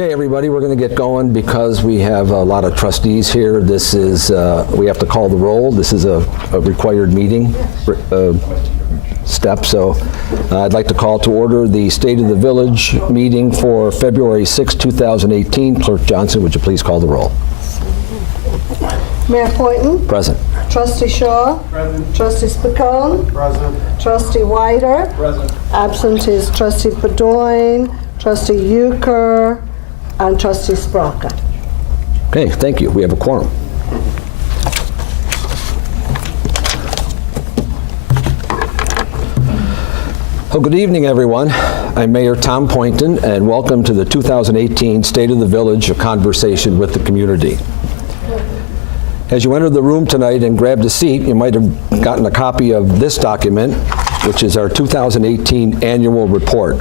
Okay, everybody, we're going to get going because we have a lot of trustees here. This is, we have to call the roll. This is a required meeting step. So I'd like to call to order the State of the Village meeting for February 6, 2018. Clerk Johnson, would you please call the roll? Mayor Poynton? Present. Trustee Shaw? Present. Trustee Spicone? Present. Trustee Weider? Present. Absent is Trustee Bedoin, Trustee Euchre, and Trustee Sprocka. Okay, thank you. We have a quorum. Well, good evening, everyone. I'm Mayor Tom Poynton, and welcome to the 2018 State of the Village, a conversation with the community. As you entered the room tonight and grabbed a seat, you might have gotten a copy of this document, which is our 2018 annual report.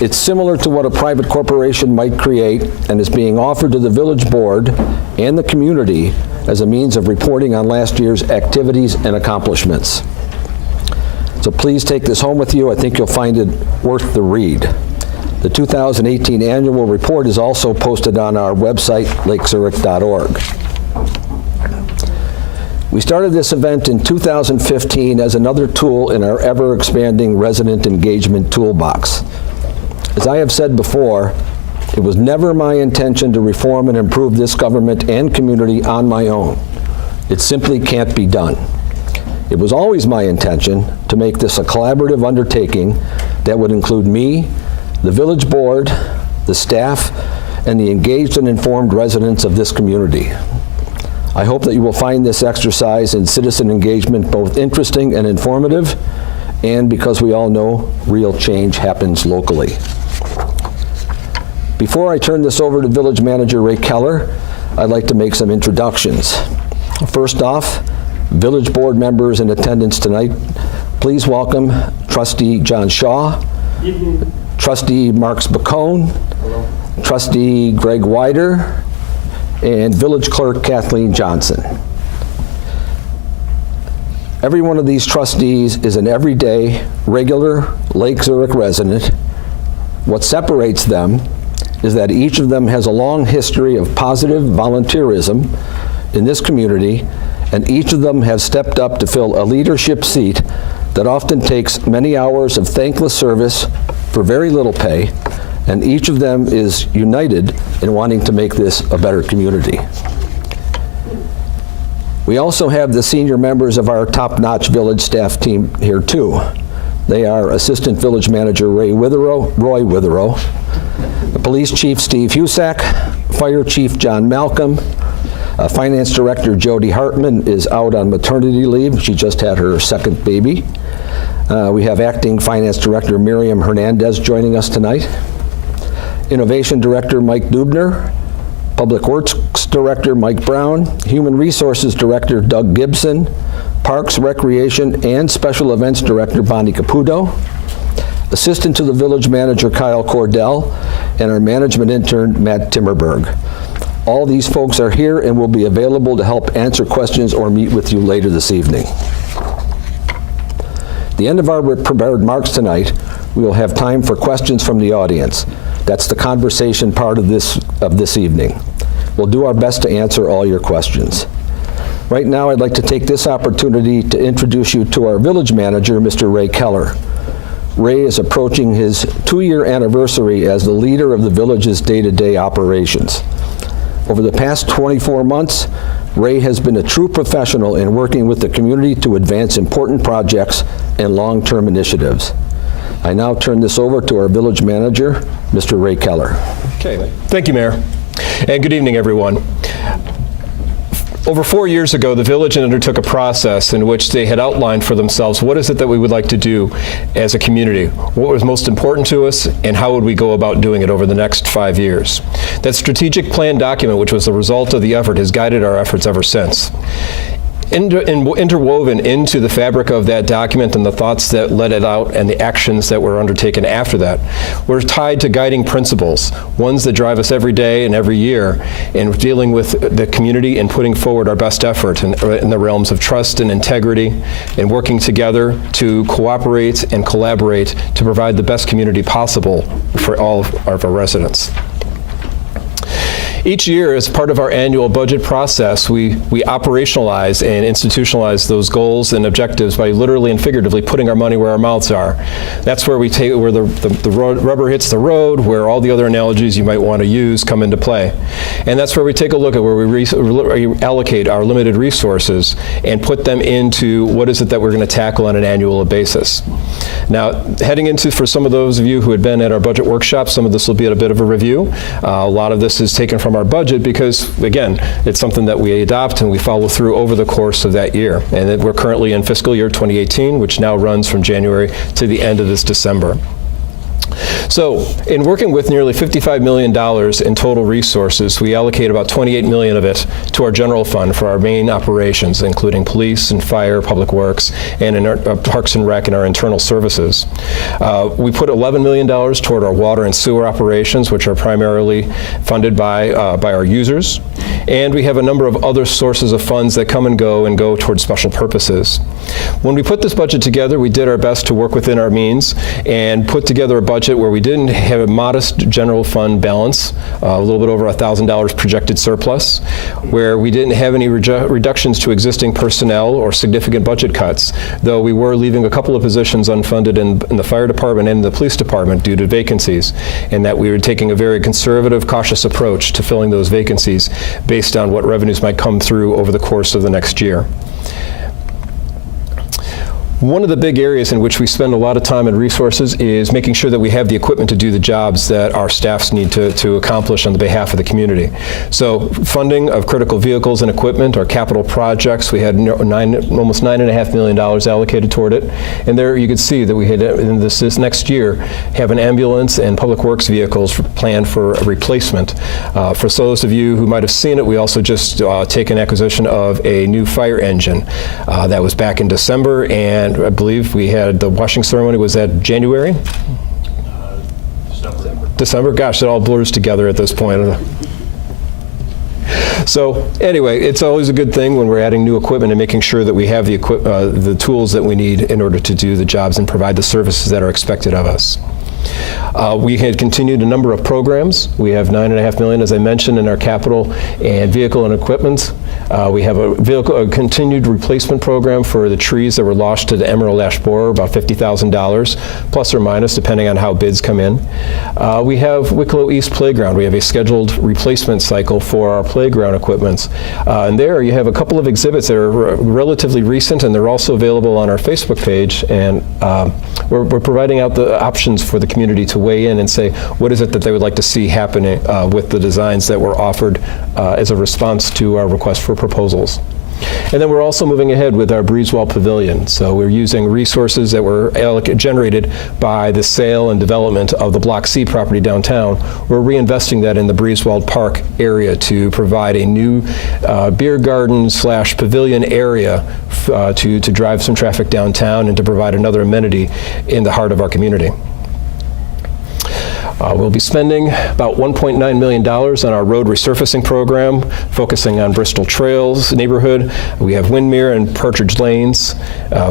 It's similar to what a private corporation might create and is being offered to the village board and the community as a means of reporting on last year's activities and accomplishments. So please take this home with you. I think you'll find it worth the read. The 2018 annual report is also posted on our website, lakezurich.org. We started this event in 2015 as another tool in our ever-expanding resident engagement toolbox. As I have said before, it was never my intention to reform and improve this government and community on my own. It simply can't be done. It was always my intention to make this a collaborative undertaking that would include me, the village board, the staff, and the engaged and informed residents of this community. I hope that you will find this exercise in citizen engagement both interesting and informative, and because we all know real change happens locally. Before I turn this over to Village Manager Ray Keller, I'd like to make some introductions. First off, Village Board members in attendance tonight, please welcome Trustee John Shaw, Trustee Mark Spicone, Trustee Greg Weider, and Village Clerk Kathleen Johnson. Every one of these trustees is an everyday, regular Lake Zurich resident. What separates them is that each of them has a long history of positive volunteerism in this community, and each of them have stepped up to fill a leadership seat that often takes many hours of thankless service for very little pay, and each of them is united in wanting to make this a better community. We also have the senior members of our top-notch village staff team here too. They are Assistant Village Manager Roy Witherow, the Police Chief Steve Husak, Fire Chief John Malcolm, Finance Director Jody Hartman is out on maternity leave. She just had her second baby. We have Acting Finance Director Miriam Hernandez joining us tonight. Innovation Director Mike Dubner, Public Works Director Mike Brown, Human Resources Director Doug Gibson, Parks, Recreation, and Special Events Director Bonnie Caputo, Assistant to the Village Manager Kyle Cordell, and our Management Intern Matt Timmerberg. All these folks are here and will be available to help answer questions or meet with you later this evening. At the end of our prepared remarks tonight, we will have time for questions from the audience. That's the conversation part of this evening. We'll do our best to answer all your questions. Right now, I'd like to take this opportunity to introduce you to our village manager, Mr. Ray Keller. Ray is approaching his 2-year anniversary as the leader of the village's day-to-day operations. Over the past 24 months, Ray has been a true professional in working with the community to advance important projects and long-term initiatives. I now turn this over to our village manager, Mr. Ray Keller. Okay, thank you, Mayor. And good evening, everyone. Over 4 years ago, the village undertook a process in which they had outlined for themselves what is it that we would like to do as a community, what was most important to us, and how would we go about doing it over the next 5 years. That strategic plan document, which was the result of the effort, has guided our efforts ever since. Interwoven into the fabric of that document and the thoughts that led it out and the actions that were undertaken after that were tied to guiding principles, ones that drive us every day and every year in dealing with the community and putting forward our best effort in the realms of trust and integrity and working together to cooperate and collaborate to provide the best community possible for all of our residents. Each year, as part of our annual budget process, we operationalize and institutionalize those goals and objectives by literally and figuratively putting our money where our mouths are. That's where where the rubber hits the road, where all the other analogies you might want to use come into play. And that's where we take a look at where we allocate our limited resources and put them into what is it that we're going to tackle on an annual basis. Now, heading into, for some of those of you who had been at our budget workshop, some of this will be a bit of a review. A lot of this is taken from our budget because, again, it's something that we adopt and we follow through over the course of that year. And we're currently in fiscal year 2018, which now runs from January to the end of this December. So, in working with nearly $55 million in total resources, we allocate about $28 million of it to our general fund for our main operations, including police and fire, public works, and in our parks and rec and our internal services. We put $11 million toward our water and sewer operations, which are primarily funded by our users. And we have a number of other sources of funds that come and go towards special purposes. When we put this budget together, we did our best to work within our means and put together a budget where we didn't have a modest general fund balance, a little bit over $1,000 projected surplus, where we didn't have any reductions to existing personnel or significant budget cuts, though we were leaving a couple of positions unfunded in the fire department and in the police department due to vacancies, and that we were taking a very conservative, cautious approach to filling those vacancies based on what revenues might come through over the course of the next year. One of the big areas in which we spend a lot of time and resources is making sure that we have the equipment to do the jobs that our staffs need to accomplish on the behalf of the community. So funding of critical vehicles and equipment, our capital projects, we had almost $9.5 million allocated toward it. And there you can see that we had, in this next year, have an ambulance and public works vehicles planned for a replacement. For those of you who might have seen it, we also just taken acquisition of a new fire engine. That was back in December, and I believe we had the washing ceremony, was that January? December? Gosh, it all blurs together at this point. So anyway, it's always a good thing when we're adding new equipment and making sure that we have the tools that we need in order to do the jobs and provide the services that are expected of us. We had continued a number of programs. We have $9.5 million, as I mentioned, in our capital and vehicle and equipment. We have a continued replacement program for the trees that were lost to the emerald ash borer, about $50,000, plus or minus, depending on how bids come in. We have Wicklow East Playground. We have a scheduled replacement cycle for our playground equipment. And there you have a couple of exhibits that are relatively recent, and they're also available on our Facebook page. And we're providing out the options for the community to weigh in and say, what is it that they would like to see happening with the designs that were offered as a response to our request for proposals. And then we're also moving ahead with our Breezewell Pavilion. So we're using resources that were generated by the sale and development of the Block C property downtown. We're reinvesting that in the Breezewell Park area to provide a new beer garden / pavilion area to drive some traffic downtown and to provide another amenity in the heart of our community. We'll be spending about $1.9 million on our road resurfacing program, focusing on Bristol Trails neighborhood. We have Windmere and Partridge Lanes.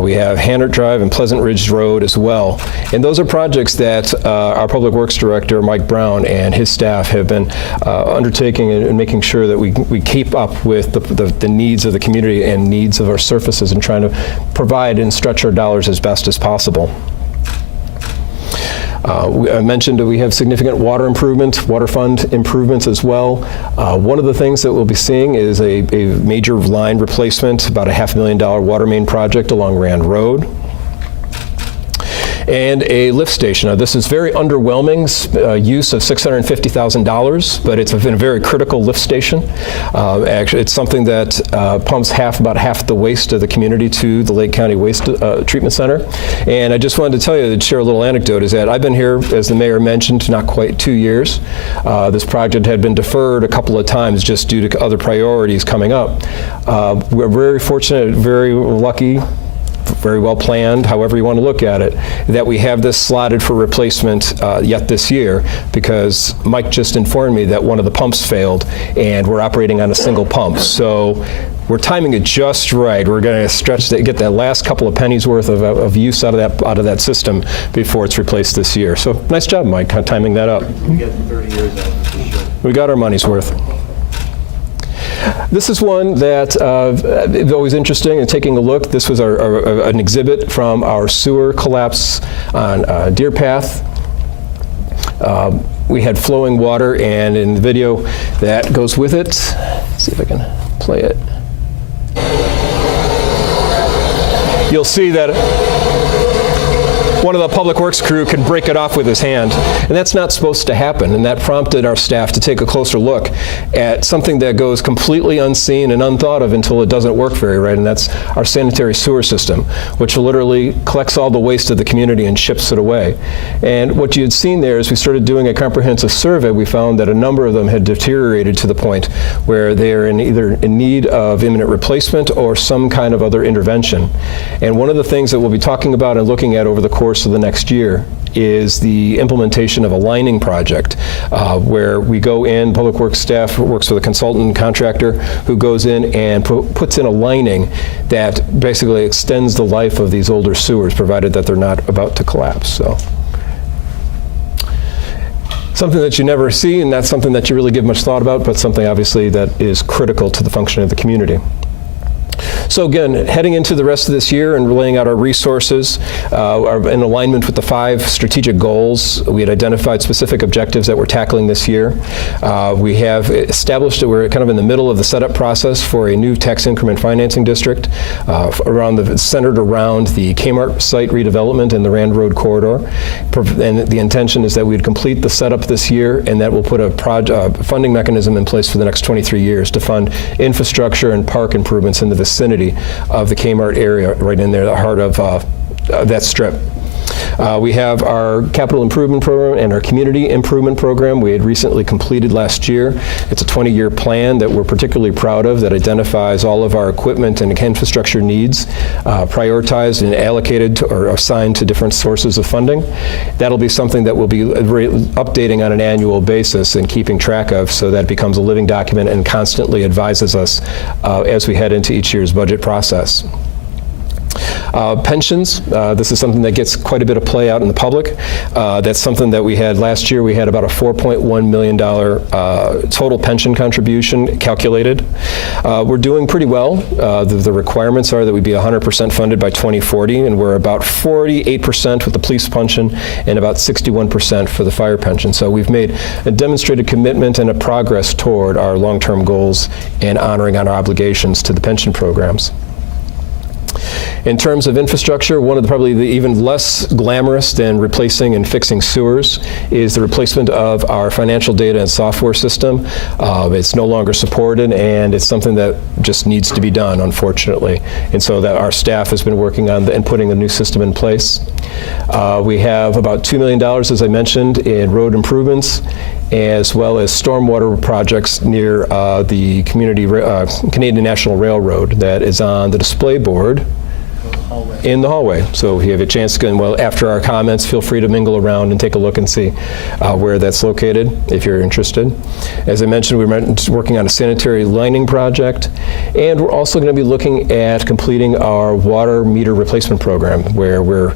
We have Hannert Drive and Pleasant Ridge Road as well. And those are projects that our Public Works Director, Mike Brown, and his staff have been undertaking and making sure that we keep up with the needs of the community and needs of our surfaces and trying to provide and stretch our dollars as best as possible. I mentioned that we have significant water fund improvements as well. One of the things that we'll be seeing is a major line replacement, about a $500,000 water main project along Rand Road. And a lift station. Now, this is very underwhelming use of $650,000, but it's been a very critical lift station. Actually, it's something that pumps about half the waste of the community to the Lake County Waste Treatment Center. And I just wanted to tell you, to share a little anecdote, is that I've been here, as the mayor mentioned, not quite 2 years. This project had been deferred a couple of times just due to other priorities coming up. We're very fortunate, very lucky, very well planned, however you want to look at it, that we have this slotted for replacement yet this year, because Mike just informed me that one of the pumps failed and we're operating on a single pump. So we're timing it just right. We're going to get that last couple of pennies worth of use out of that system before it's replaced this year. So nice job, Mike, timing that up. We got 30 years out of it. We got our money's worth. This is one that is always interesting and taking a look. This was an exhibit from our sewer collapse on Deer Path. We had flowing water, and in the video that goes with it, let's see if I can play it. You'll see that one of the public works crew can break it off with his hand, and that's not supposed to happen, and that prompted our staff to take a closer look at something that goes completely unseen and unthought of until it doesn't work very right, and that's our sanitary sewer system, which literally collects all the waste of the community and ships it away. And what you had seen there is we started doing a comprehensive survey. We found that a number of them had deteriorated to the point where they are either in need of imminent replacement or some kind of other intervention. And one of the things that we'll be talking about and looking at over the course of the next year is the implementation of a lining project, where we go in, public works staff works with a consultant contractor who goes in and puts in a lining that basically extends the life of these older sewers, provided that they're not about to collapse. So, something that you never see, and not something that you really give much thought about, but something obviously that is critical to the functioning of the community. So again, heading into the rest of this year and laying out our resources in alignment with the 5 strategic goals, we had identified specific objectives that we're tackling this year. We have established that we're kind of in the middle of the setup process for a new tax increment financing district centered around the Kmart site redevelopment in the Rand Road corridor. And the intention is that we'd complete the setup this year, and that will put a funding mechanism in place for the next 23 years to fund infrastructure and park improvements in the vicinity of the Kmart area, right in there, the heart of that strip. We have our capital improvement program and our community improvement program we had recently completed last year. It's a 20-year plan that we're particularly proud of, that identifies all of our equipment and infrastructure needs, prioritized and allocated or assigned to different sources of funding. That'll be something that we'll be updating on an annual basis and keeping track of, so that it becomes a living document and constantly advises us as we head into each year's budget process. Pensions, this is something that gets quite a bit of play out in the public. That's something that we had last year. We had about a $4.1 million total pension contribution calculated. We're doing pretty well. The requirements are that we be 100% funded by 2040, and we're about 48% with the police pension and about 61% for the fire pension. So we've made a demonstrated commitment and a progress toward our long-term goals and honoring on our obligations to the pension programs. In terms of infrastructure, one of probably the even less glamorous than replacing and fixing sewers is the replacement of our financial data and software system. It's no longer supported, and it's something that just needs to be done, unfortunately. And so that our staff has been working on and putting a new system in place. We have about $2 million, as I mentioned, in road improvements, as well as stormwater projects near the Canadian National Railroad that is on the display board in the hallway. So if you have a chance to go, after our comments, feel free to mingle around and take a look and see where that's located if you're interested. As I mentioned, we're working on a sanitary lining project, and we're also going to be looking at completing our water meter replacement program, where we're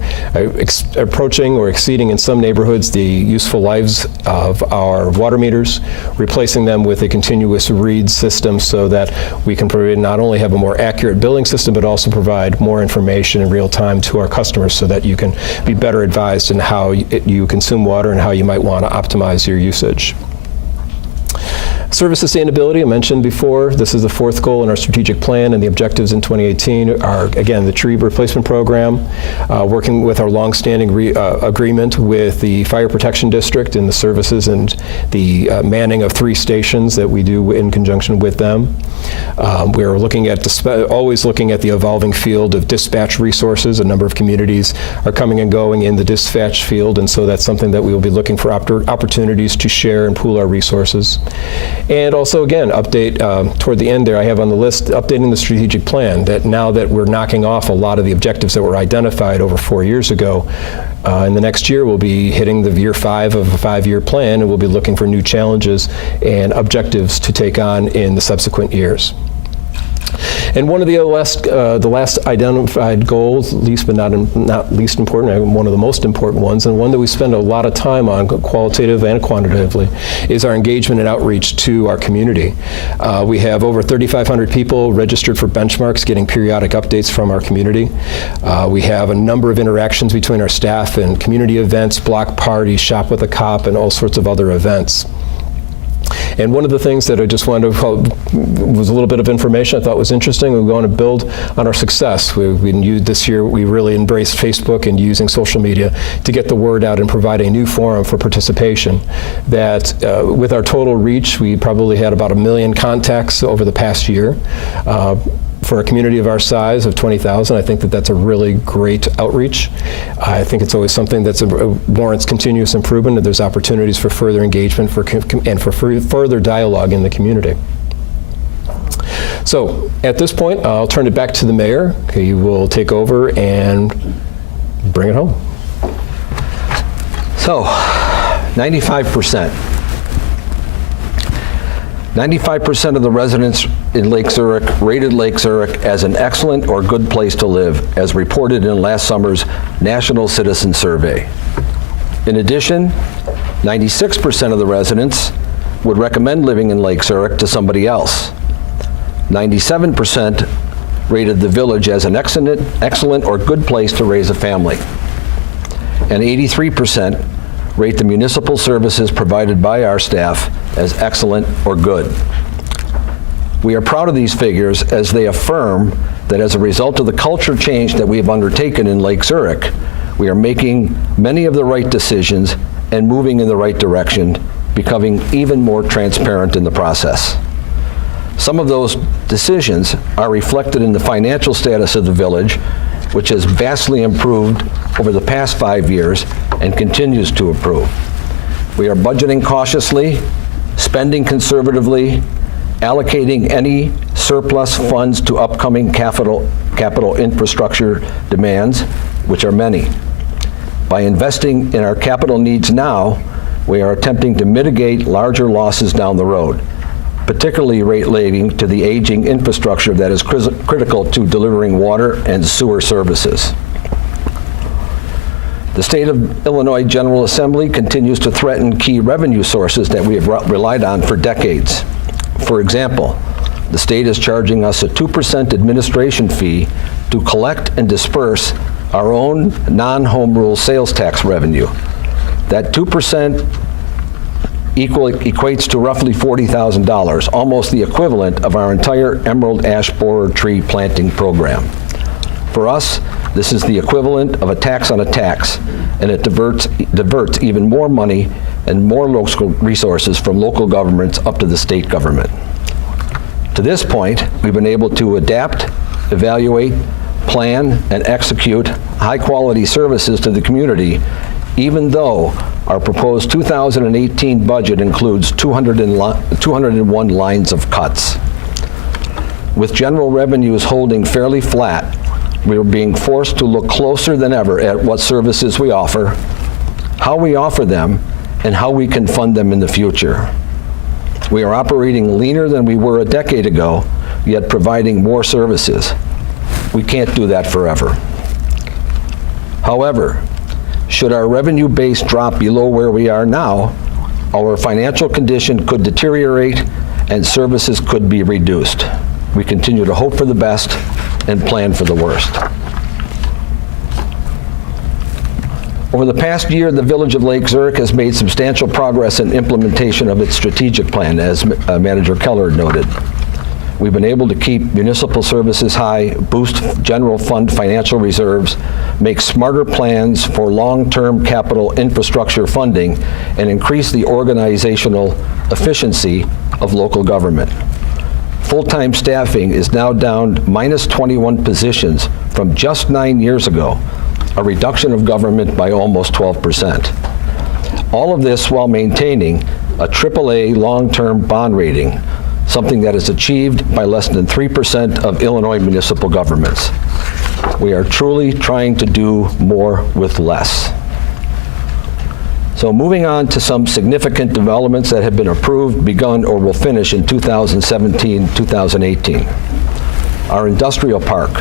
approaching or exceeding in some neighborhoods the useful lives of our water meters, replacing them with a continuous read system so that we can not only have a more accurate billing system, but also provide more information in real time to our customers, so that you can be better advised in how you consume water and how you might want to optimize your usage. Service sustainability, I mentioned before, this is the 4th goal in our strategic plan, and the objectives in 2018 are, again, the tree replacement program, working with our longstanding agreement with the Fire Protection District and the services and the manning of 3 stations that we do in conjunction with them. We're looking at always looking at the evolving field of dispatch resources. A number of communities are coming and going in the dispatch field, and so that's something that we will be looking for opportunities to share and pool our resources. And also, again, update toward the end there, I have on the list updating the strategic plan, that now that we're knocking off a lot of the objectives that were identified over 4 years ago, in the next year we'll be hitting the year 5 of a 5-year plan, and we'll be looking for new challenges and objectives to take on in the subsequent years. And one of the last identified goals, least but not least important, one of the most important ones, and one that we spend a lot of time on, qualitative and quantitatively, is our engagement and outreach to our community. We have over 3,500 people registered for benchmarks, getting periodic updates from our community. We have a number of interactions between our staff and community events, block parties, shop with a cop, and all sorts of other events. And one of the things that I just wanted to, was a little bit of information I thought was interesting. We want to build on our success. This year, we really embraced Facebook and using social media to get the word out and provide a new forum for participation. That with our total reach, we probably had about 1 million contacts over the past year. For a community of our size of 20,000, I think that that's a really great outreach. I think it's always something that warrants continuous improvement, and there's opportunities for further engagement and for further dialogue in the community. So at this point, I'll turn it back to the mayor. He will take over and bring it home. So, 95%. 95% of the residents in Lake Zurich rated Lake Zurich as an excellent or good place to live, as reported in last summer's National Citizen Survey. In addition, 96% of the residents would recommend living in Lake Zurich to somebody else. 97% rated the village as an excellent or good place to raise a family. And 83% rate the municipal services provided by our staff as excellent or good. We are proud of these figures as they affirm that as a result of the culture change that we have undertaken in Lake Zurich, we are making many of the right decisions and moving in the right direction, becoming even more transparent in the process. Some of those decisions are reflected in the financial status of the village, which has vastly improved over the past 5 years and continues to improve. We are budgeting cautiously, spending conservatively, allocating any surplus funds to upcoming capital infrastructure demands, which are many. By investing in our capital needs now, we are attempting to mitigate larger losses down the road, particularly relating to the aging infrastructure that is critical to delivering water and sewer services. The State of Illinois General Assembly continues to threaten key revenue sources that we have relied on for decades. For example, the state is charging us a 2% administration fee to collect and disperse our own non-home rule sales tax revenue. That 2% equates to roughly $40,000, almost the equivalent of our entire emerald ash borer tree planting program. For us, this is the equivalent of a tax on a tax, and it diverts even more money and more local resources from local governments up to the state government. To this point, we've been able to adapt, evaluate, plan, and execute high-quality services to the community, even though our proposed 2018 budget includes 201 lines of cuts. With general revenues holding fairly flat, we are being forced to look closer than ever at what services we offer, how we offer them, and how we can fund them in the future. We are operating leaner than we were a decade ago, yet providing more services. We can't do that forever. However, should our revenue base drop below where we are now, our financial condition could deteriorate and services could be reduced. We continue to hope for the best and plan for the worst. Over the past year, the Village of Lake Zurich has made substantial progress in implementation of its strategic plan, as Manager Keller noted. We've been able to keep municipal services high, boost general fund financial reserves, make smarter plans for long-term capital infrastructure funding, and increase the organizational efficiency of local government. Full-time staffing is now down minus 21 positions from just 9 years ago, a reduction of government by almost 12%. All of this while maintaining a AAA long-term bond rating, something that is achieved by less than 3% of Illinois municipal governments. We are truly trying to do more with less. So moving on to some significant developments that have been approved, begun, or will finish in 2017, 2018. Our industrial park,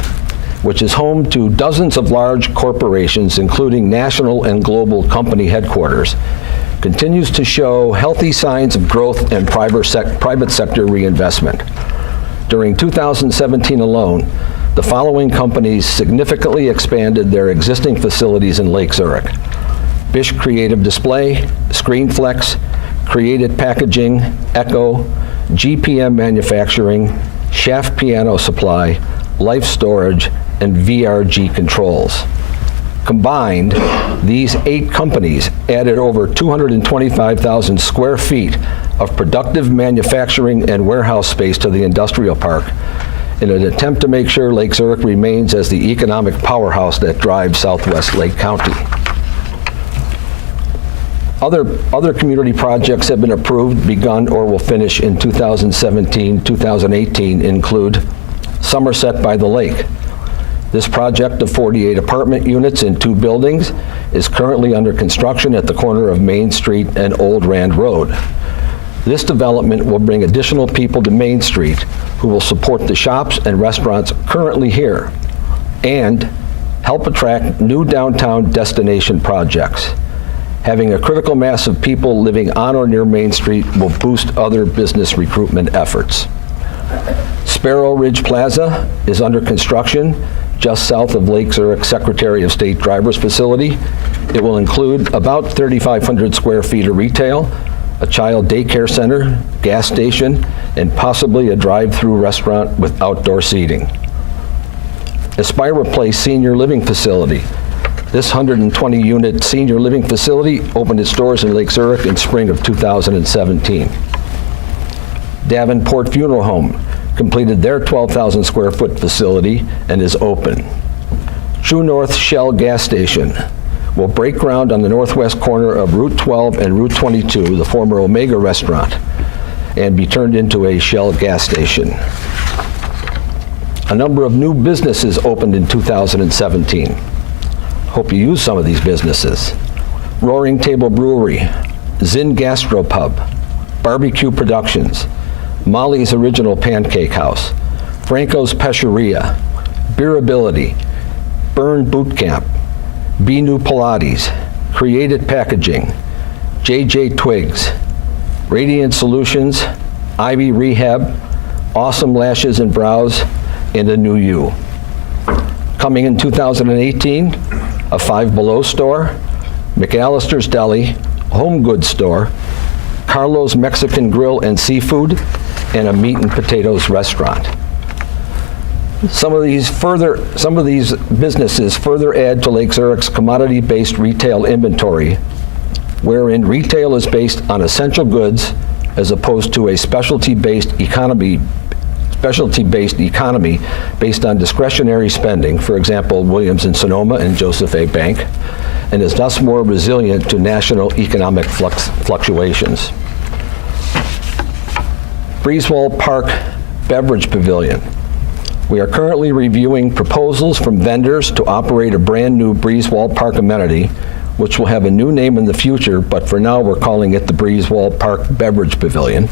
which is home to dozens of large corporations, including national and global company headquarters, continues to show healthy signs of growth and private sector reinvestment. During 2017 alone, the following companies significantly expanded their existing facilities in Lake Zurich: Bish Creative Display, Screenflex, Created Packaging, Echo, GPM Manufacturing, Shaft Piano Supply, Life Storage, and VRG Controls. Combined, these 8 companies added over 225,000 square feet of productive manufacturing and warehouse space to the industrial park in an attempt to make sure Lake Zurich remains as the economic powerhouse that drives Southwest Lake County. Other community projects have been approved, begun, or will finish in 2017-2018 include Somerset by the Lake. This project of 48 apartment units in 2 buildings is currently under construction at the corner of Main Street and Old Rand Road. This development will bring additional people to Main Street who will support the shops and restaurants currently here and help attract new downtown destination projects. Having a critical mass of people living on or near Main Street will boost other business recruitment efforts. Sparrow Ridge Plaza is under construction just south of Lake Zurich Secretary of State Driver's Facility. It will include about 3,500 square feet of retail, a child daycare center, gas station, and possibly a drive-through restaurant with outdoor seating. Aspira Place Senior Living Facility. This 120-unit senior living facility opened its doors in Lake Zurich in spring of 2017. Davenport Funeral Home completed their 12,000 square foot facility and is open. True North Shell Gas Station will break ground on the northwest corner of Route 12 and Route 22, the former Omega restaurant, and be turned into a Shell gas station. A number of new businesses opened in 2017. Hope you use some of these businesses. Roaring Table Brewery, Zinn Gastropub, Barbecue Productions, Molly's Original Pancake House, Franco's Pesceria, Beerability, Burn Boot Camp, Be New Pilates, Created Packaging, JJ Twigs, Radiant Solutions, Ivy Rehab, Awesome Lashes and Brows, and A New You. Coming in 2018, a Five Below store, McAllister's Deli, Home Goods store, Carlo's Mexican Grill and Seafood, and a meat and potatoes restaurant. Some of these businesses further add to Lake Zurich's commodity-based retail inventory, wherein retail is based on essential goods as opposed to a specialty-based economy based on discretionary spending, for example, Williams and Sonoma and Joseph A. Bank, and is thus more resilient to national economic fluctuations. Breezewald Park Beverage Pavilion. We are currently reviewing proposals from vendors to operate a brand new Breezewald Park amenity, which will have a new name in the future, but for now we're calling it the Breezewald Park Beverage Pavilion.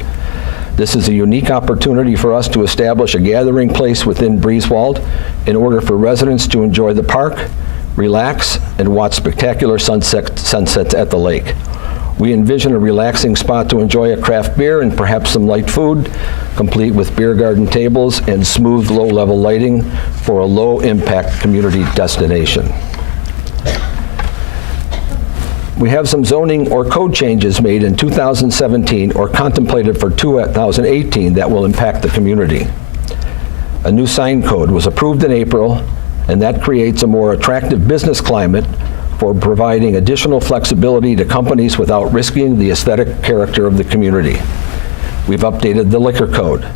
This is a unique opportunity for us to establish a gathering place within Breezewald in order for residents to enjoy the park, relax, and watch spectacular sunsets at the lake. We envision a relaxing spot to enjoy a craft beer and perhaps some light food, complete with beer garden tables and smooth low-level lighting for a low-impact community destination. We have some zoning or code changes made in 2017 or contemplated for 2018 that will impact the community. A new sign code was approved in April, and that creates a more attractive business climate for providing additional flexibility to companies without risking the aesthetic character of the community. We've updated the liquor code.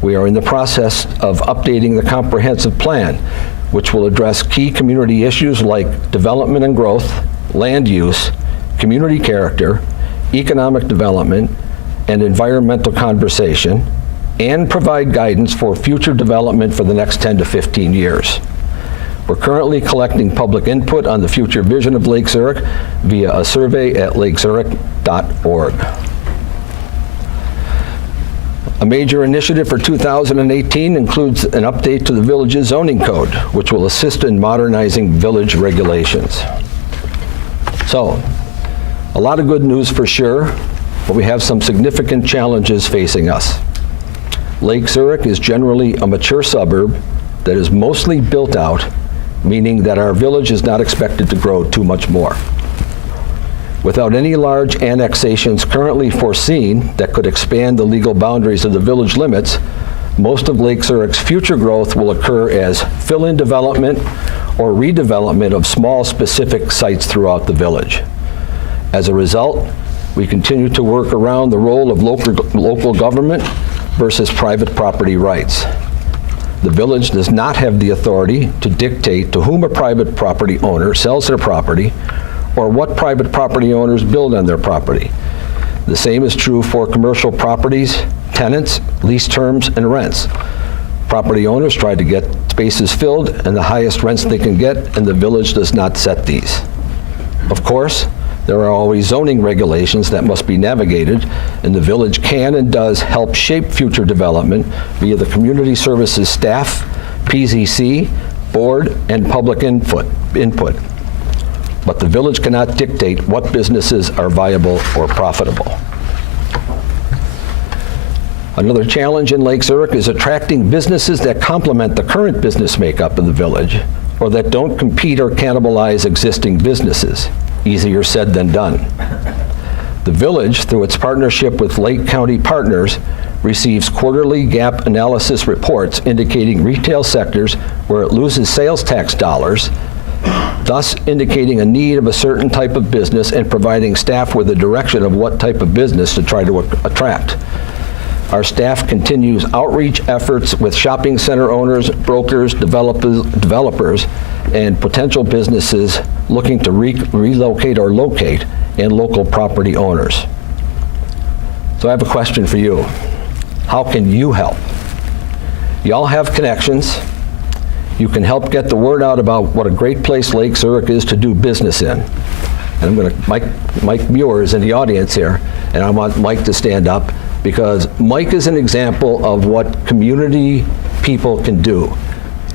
We are in the process of updating the comprehensive plan, which will address key community issues like development and growth, land use, community character, economic development, and environmental conservation, and provide guidance for future development for the next 10 to 15 years. We're currently collecting public input on the future vision of Lake Zurich via a survey at lakezurich.org. A major initiative for 2018 includes an update to the village's zoning code, which will assist in modernizing village regulations. So, a lot of good news for sure, but we have some significant challenges facing us. Lake Zurich is generally a mature suburb that is mostly built out, meaning that our village is not expected to grow too much more. Without any large annexations currently foreseen that could expand the legal boundaries of the village limits, most of Lake Zurich's future growth will occur as fill-in development or redevelopment of small specific sites throughout the village. As a result, we continue to work around the role of local government versus private property rights. The village does not have the authority to dictate to whom a private property owner sells their property or what private property owners build on their property. The same is true for commercial properties, tenants, lease terms, and rents. Property owners try to get spaces filled and the highest rents they can get, and the village does not set these. Of course, there are always zoning regulations that must be navigated, and the village can and does help shape future development via the community services staff, PZC, board, and public input. But the village cannot dictate what businesses are viable or profitable. Another challenge in Lake Zurich is attracting businesses that complement the current business makeup of the village or that don't compete or cannibalize existing businesses. Easier said than done. The village, through its partnership with Lake County Partners, receives quarterly gap analysis reports indicating retail sectors where it loses sales tax dollars, thus indicating a need of a certain type of business and providing staff with a direction of what type of business to try to attract. Our staff continues outreach efforts with shopping center owners, brokers, developers, and potential businesses looking to relocate or locate, and local property owners. So I have a question for you. How can you help? Y'all have connections. You can help get the word out about what a great place Lake Zurich is to do business in. And I'm going to, Mike Muir is in the audience here, and I want Mike to stand up because Mike is an example of what community people can do.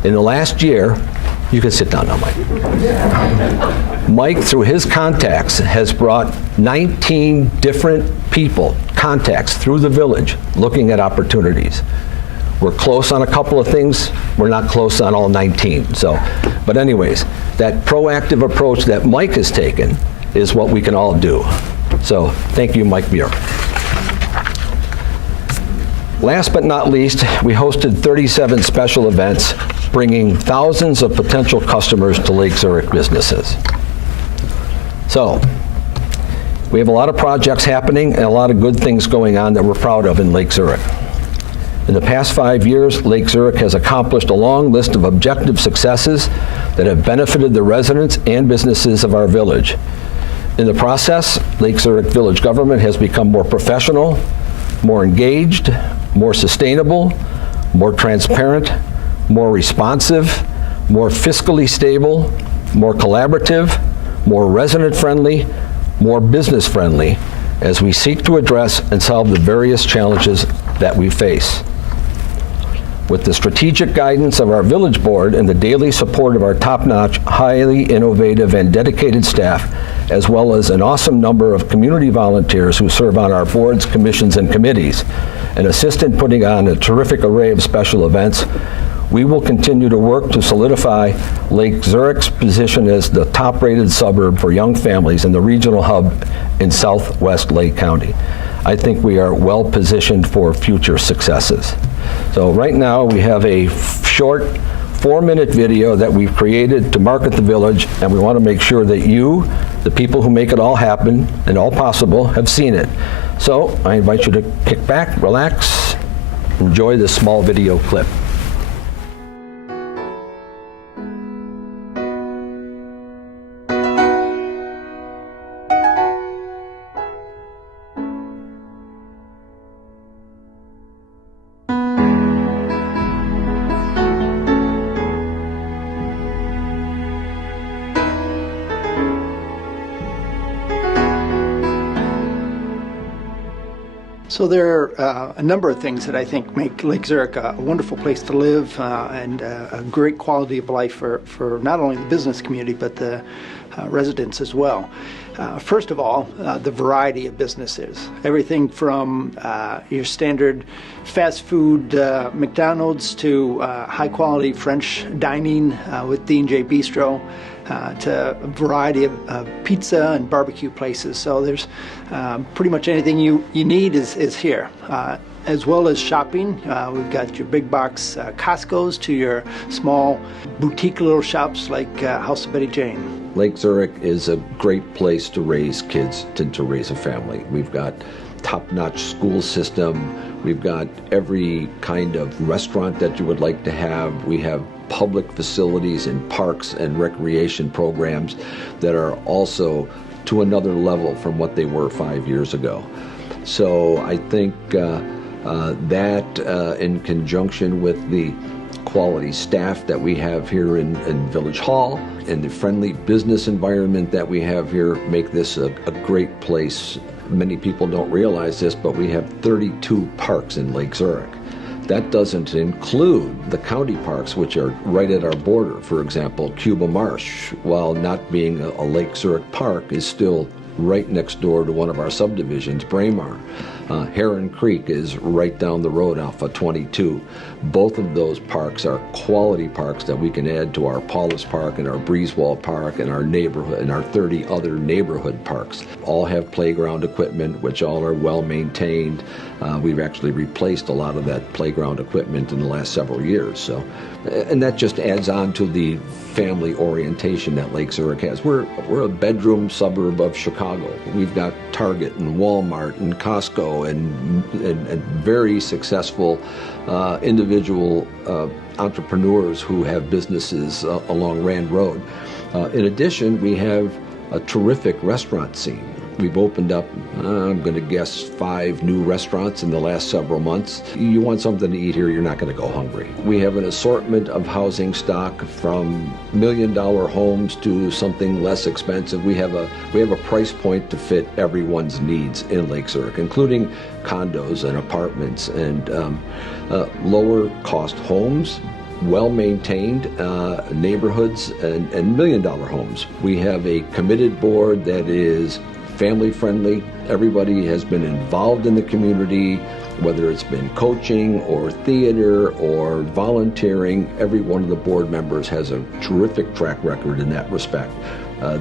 In the last year, you can sit down now, Mike. Mike, through his contacts, has brought 19 different contacts through the village looking at opportunities. We're close on a couple of things. We're not close on all 19. But anyways, that proactive approach that Mike has taken is what we can all do. So thank you, Mike Muir. Last but not least, we hosted 37 special events, bringing thousands of potential customers to Lake Zurich businesses. So, we have a lot of projects happening and a lot of good things going on that we're proud of in Lake Zurich. In the past 5 years, Lake Zurich has accomplished a long list of objective successes that have benefited the residents and businesses of our village. In the process, Lake Zurich village government has become more professional, more engaged, more sustainable, more transparent, more responsive, more fiscally stable, more collaborative, more resident-friendly, more business-friendly, as we seek to address and solve the various challenges that we face. With the strategic guidance of our village board and the daily support of our top-notch, highly innovative and dedicated staff, as well as an awesome number of community volunteers who serve on our boards, commissions, and committees, and assist in putting on a terrific array of special events, we will continue to work to solidify Lake Zurich's position as the top-rated suburb for young families and the regional hub in southwest Lake County. I think we are well positioned for future successes. So right now we have a short 4-minute video that we've created to market the village, and we want to make sure that you, the people who make it all happen and all possible, have seen it. So I invite you to kick back, relax, enjoy this small video clip. So there are a number of things that I think make Lake Zurich a wonderful place to live and a great quality of life for not only the business community but the residents as well. First of all, the variety of businesses. Everything from your standard fast food McDonald's to high quality French dining with D&J Bistro. To a variety of pizza and barbecue places. So there's pretty much anything you need is here. As well as shopping, we've got your big box Costco's to your small boutique little shops like House of Betty Jane. Lake Zurich is a great place to raise kids, to raise a family. We've got top-notch school system. We've got every kind of restaurant that you would like to have. We have public facilities and parks and recreation programs that are also to another level from what they were 5 years ago. So I think that in conjunction with the quality staff that we have here in Village Hall and the friendly business environment that we have here make this a great place. Many people don't realize this, but we have 32 parks in Lake Zurich. That doesn't include the county parks, which are right at our border. For example, Cuba Marsh, while not being a Lake Zurich park, is still right next door to one of our subdivisions, Braemar. Heron Creek is right down the road off of 22. Both of those parks are quality parks that we can add to our Paulus Park and our Breezewall Park and our neighborhood and our 30 other neighborhood parks. All have playground equipment, which all are well maintained. We've actually replaced a lot of that playground equipment in the last several years. So, and that just adds on to the family orientation that Lake Zurich has. We're a bedroom suburb of Chicago. We've got Target and Walmart and Costco and very successful individual entrepreneurs who have businesses along Rand Road. In addition, we have a terrific restaurant scene. We've opened up, I'm going to guess, 5 new restaurants in the last several months. You want something to eat here, you're not going to go hungry. We have an assortment of housing stock from $1 million homes to something less expensive. We have a price point to fit everyone's needs in Lake Zurich, including condos and apartments and lower cost homes, well-maintained neighborhoods and $1 million homes. We have a committed board that is family-friendly. Everybody has been involved in the community, whether it's been coaching or theater or volunteering. Every one of the board members has a terrific track record in that respect.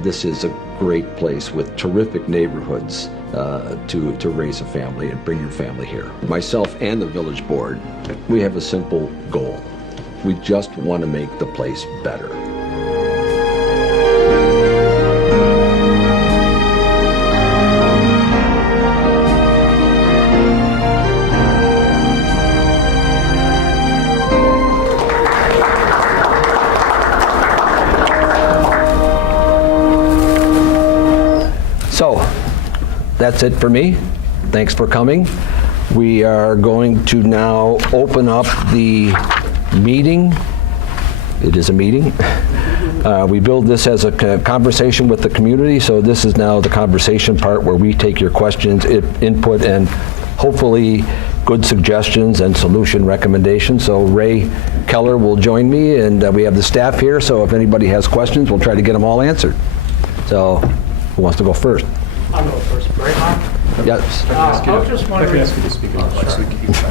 This is a great place with terrific neighborhoods to raise a family and bring your family here. Myself and the village board, we have a simple goal. We just want to make the place better. So, that's it for me. Thanks for coming. We are going to now open up the meeting. It is a meeting. We build this as a conversation with the community, so this is now the conversation part where we take your questions, input, and hopefully good suggestions and solution recommendations. So Ray Keller will join me, and we have the staff here, so if anybody has questions, we'll try to get them all answered. So, who wants to go first? I'll go first. Raymond? Yes. I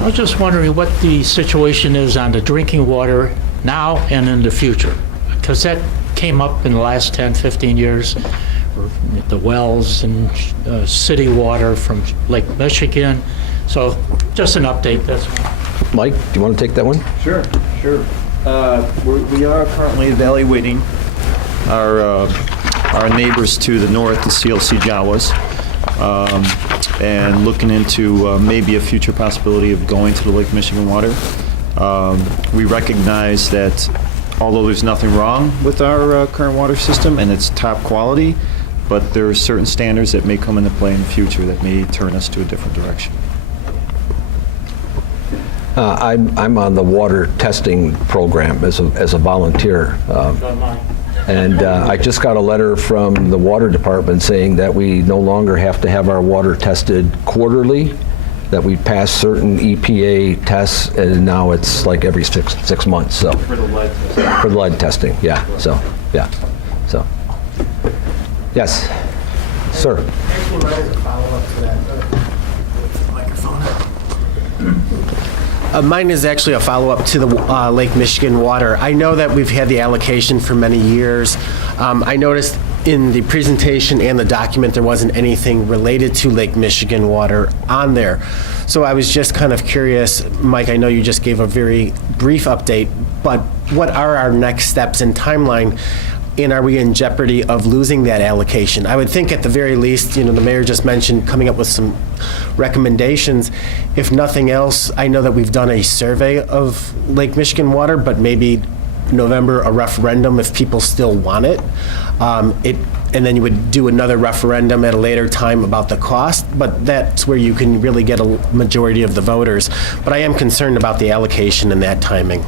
was just wondering what the situation is on the drinking water now and in the future, because that came up in the last 10, 15 years. The wells and city water from Lake Michigan. So just an update. That's Mike, do you want to take that one? Sure. We are currently evaluating our neighbors to the north, the CLC Jawas, and looking into maybe a future possibility of going to the Lake Michigan water. We recognize that although there's nothing wrong with our current water system and it's top quality, but there are certain standards that may come into play in the future that may turn us to a different direction. I'm on the water testing program as a volunteer. And I just got a letter from the water department saying that we no longer have to have our water tested quarterly. that we passed certain EPA tests, and now it's like every six months, so. For the lead test. For the lead testing, yeah, so. Yes, sir. Actually, mine is a follow-up to that. Microphone. Mine is actually a follow-up to the Lake Michigan water. I know that we've had the allocation for many years. I noticed in the presentation and the document there wasn't anything related to Lake Michigan water on there. So I was just kind of curious, Mike, I know you just gave a very brief update, but what are our next steps and timeline? And are we in jeopardy of losing that allocation? I would think at the very least, the mayor just mentioned coming up with some recommendations. If nothing else, I know that we've done a survey of Lake Michigan water, but maybe November, a referendum if people still want it. And then you would do another referendum at a later time about the cost, but that's where you can really get a majority of the voters. But I am concerned about the allocation and that timing.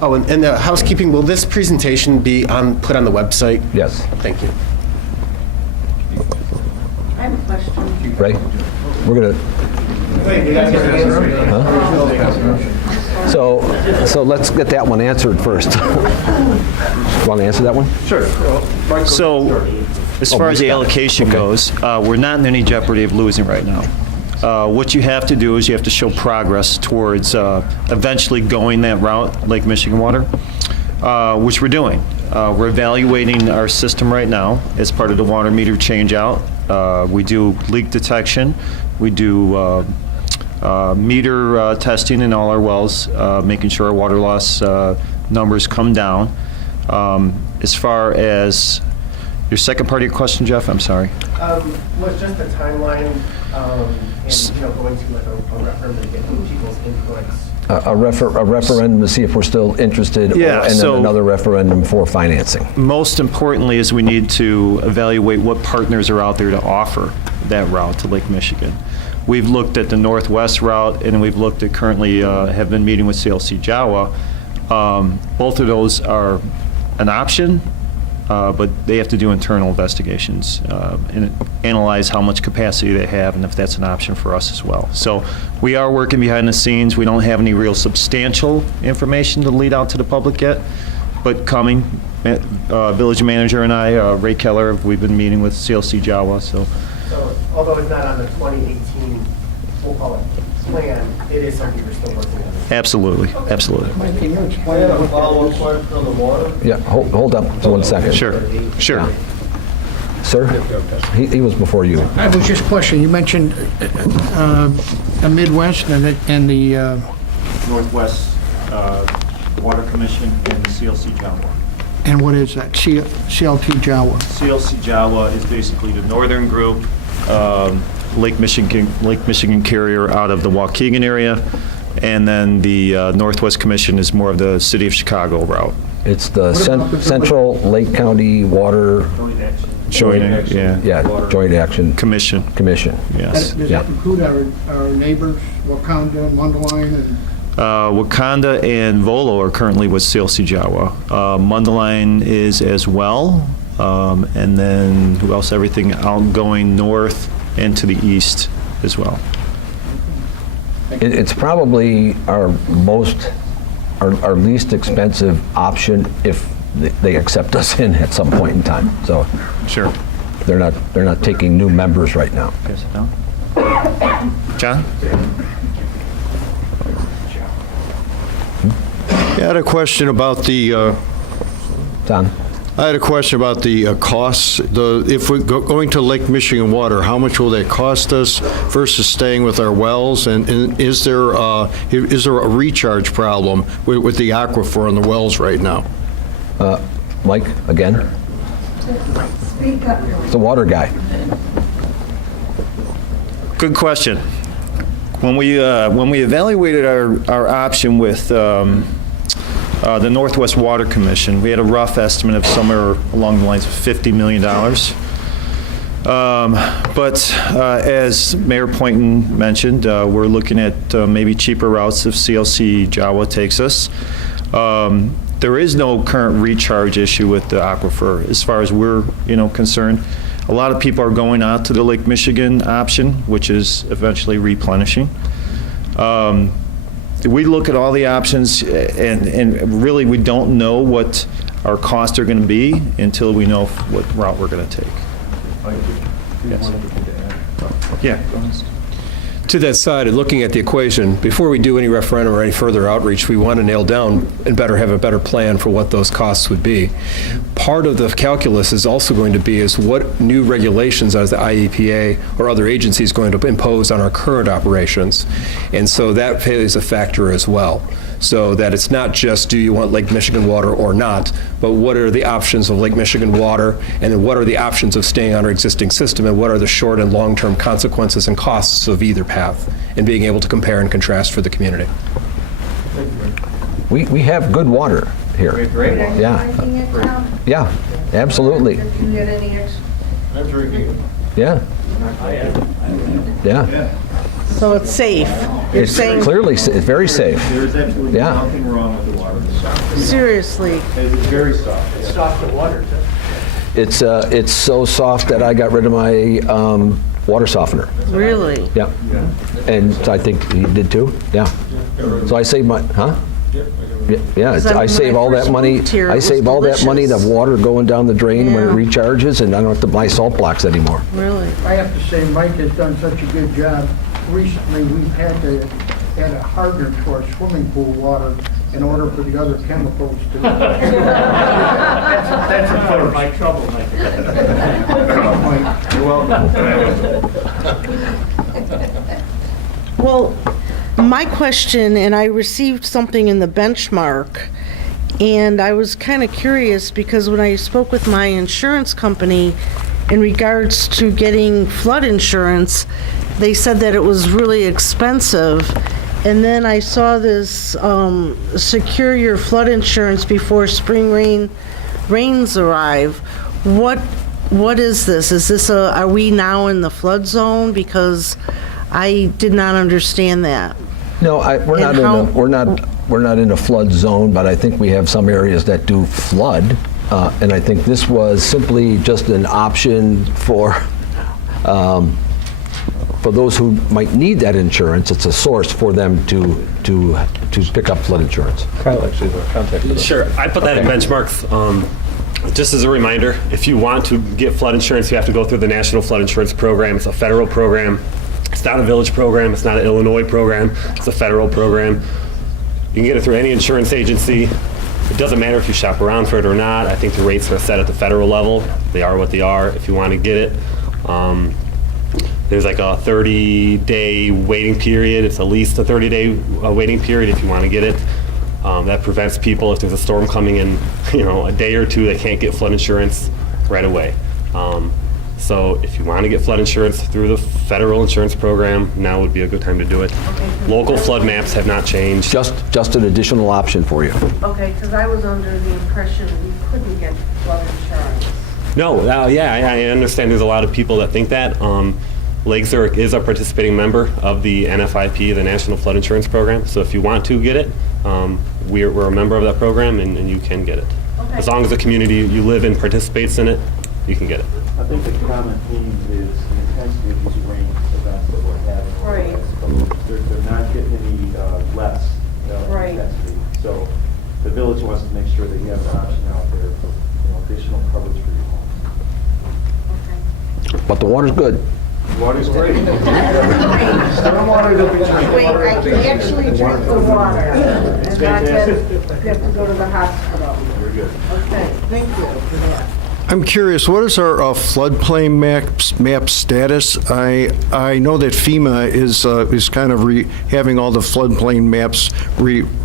Oh, and the housekeeping, will this presentation be put on the website? Yes. Thank you. I have a question. Ray, we're gonna. Huh? So let's get that one answered first. Want to answer that one? So, as far as the allocation goes, we're not in any jeopardy of losing right now. What you have to do is you have to show progress towards eventually going that route, Lake Michigan water, which we're doing. We're evaluating our system right now as part of the water meter change out. We do leak detection. We do meter testing in all our wells, making sure our water loss numbers come down. As far as your second part of your question, Jeff, I'm sorry. Was just a timeline and, going to like a referendum to get people's inputs. A referendum to see if we're still interested, Yeah, and then so- another referendum for financing. Most importantly is we need to evaluate what partners are out there to offer that route to Lake Michigan. We've looked at the Northwest route, and we've looked at currently have been meeting with CLC Jawa. Both of those are an option, but they have to do internal investigations and analyze how much capacity they have and if that's an option for us as well. So we are working behind the scenes. We don't have any real substantial information to lead out to the public yet, but coming. Village manager and I, Ray Keller, we've been meeting with CLC Jawa. So Although it's not on the 2018, we'll call it plan, it is something we're still working on. absolutely, absolutely. Can you explain a follow-up question on the water? Yeah, hold up 1 second. Sure. Sir, he was before you. I was just questioning, you mentioned the Midwest and the Northwest Water Commission and the CLC Jawa. and what is that? CLT Jawa. CLC Jawa is basically the northern group, Lake Michigan carrier out of the Waukegan area, and then the Northwest Commission is more of the City of Chicago route. It's the Central Lake County Water, Joint Action Commission, yes. Does Yeah. that include our neighbors, Wakanda, Mundelein, and Wakanda and Volo are currently with CLC Jawa. Mundelein is as well, and then who else? Everything out going north and to the east as well. it's probably our least expensive option if they accept us in at some point in time. So Sure. they're not taking new members right now. Pass it down. John? I had a question about the Don? costs. If we're going to Lake Michigan water, how much will that cost us versus staying with our wells? And is there a recharge problem with the aquifer on the wells right now? Mike, again? Speak up. It's the water guy. Good question. When we evaluated our option with the Northwest Water Commission, we had a rough estimate of somewhere along the lines of $50 million. But as Mayor Poynton mentioned, we're looking at maybe cheaper routes if CLC Jawa takes us. There is no current recharge issue with the aquifer as far as we're concerned. A lot of people are going out to the Lake Michigan option, which is eventually replenishing. We look at all the options, and really we don't know what our costs are going to be until we know what route we're going to take. Yes. Yeah. To that side, and looking at the equation, before we do any referendum or any further outreach, we want to nail down and have a better plan for what those costs would be. Part of the calculus is also going to be is what new regulations are the IEPA or other agencies going to impose on our current operations. And so that is a factor as well. So that it's not just do you want Lake Michigan water or not, but what are the options of Lake Michigan water, and then what are the options of staying on our existing system, and what are the short and long-term consequences and costs of either path, and being able to compare and contrast for the community. We have good water here. Yeah. Yeah, absolutely. Did you get any extra? Yeah. Yeah. So it's safe. You're It's saying, clearly, it's very safe. There is absolutely Yeah. nothing wrong with the water. seriously, It's very soft. It's soft to water, too. It's so soft that I got rid of my water softener. really? Yeah. And I think he did too. Yeah. So I save my, huh? Yeah, Because I when save I all that first money. moved here, it I was save all that money, the delicious. water going down the drain when it Yeah. recharges, and I don't have to buy salt blocks anymore. Really? I have to say, Mike has done such a good job. Recently, we've had to add a hardener to our swimming pool water in order for the other chemicals to. That's a part of my trouble, Mike. Well, my question, and I received something in the benchmark, and I was kind of curious because when I spoke with my insurance company in regards to getting flood insurance, they said that it was really expensive. And then I saw this, secure your flood insurance before spring rains arrive. What is this? Is this are we now in the flood zone? Because I did not understand that. No, we're not And how- we're not in a flood zone, but I think we have some areas that do flood. And I think this was simply just an option for those who might need that insurance. It's a source for them to pick up flood insurance. Kyle actually has a contact for that. Sure, I put that in benchmarks. Just as a reminder, if you want to get flood insurance, you have to go through the National Flood Insurance Program. It's a federal program. It's not a village program. It's not an Illinois program. It's a federal program. You can get it through any insurance agency. It doesn't matter if you shop around for it or not. I think the rates are set at the federal level. They are what they are. If you want to get it, there's like a 30-day waiting period. It's at least a 30-day waiting period if you want to get it. That prevents people, if there's a storm coming in, a day or two, they can't get flood insurance right away. So if you want to get flood insurance through the federal insurance program, now would be a good time to do it. Local flood maps have not changed. Just an additional option for you. Okay, because I was under the impression we couldn't get flood insurance. No, yeah, I understand there's a lot of people that think that. Lake Zurich is a participating member of the NFIP, the National Flood Insurance Program. So if you want to get it, we're a member of that program, and you can get it. Okay. As long as the community you live in participates in it, you can get it. I think the common theme is the intensity of these rain events that we're having. Right. They're not getting any less Right. intensity. So the village wants to make sure that you have an option out there for additional coverage for your home. But the water's good. Water's great. Wait, I actually drink the water, and not that you have to go to the hospital. Very good. Okay, thank you for that. I'm curious, what is our floodplain map status? I know that FEMA is kind of having all the floodplain maps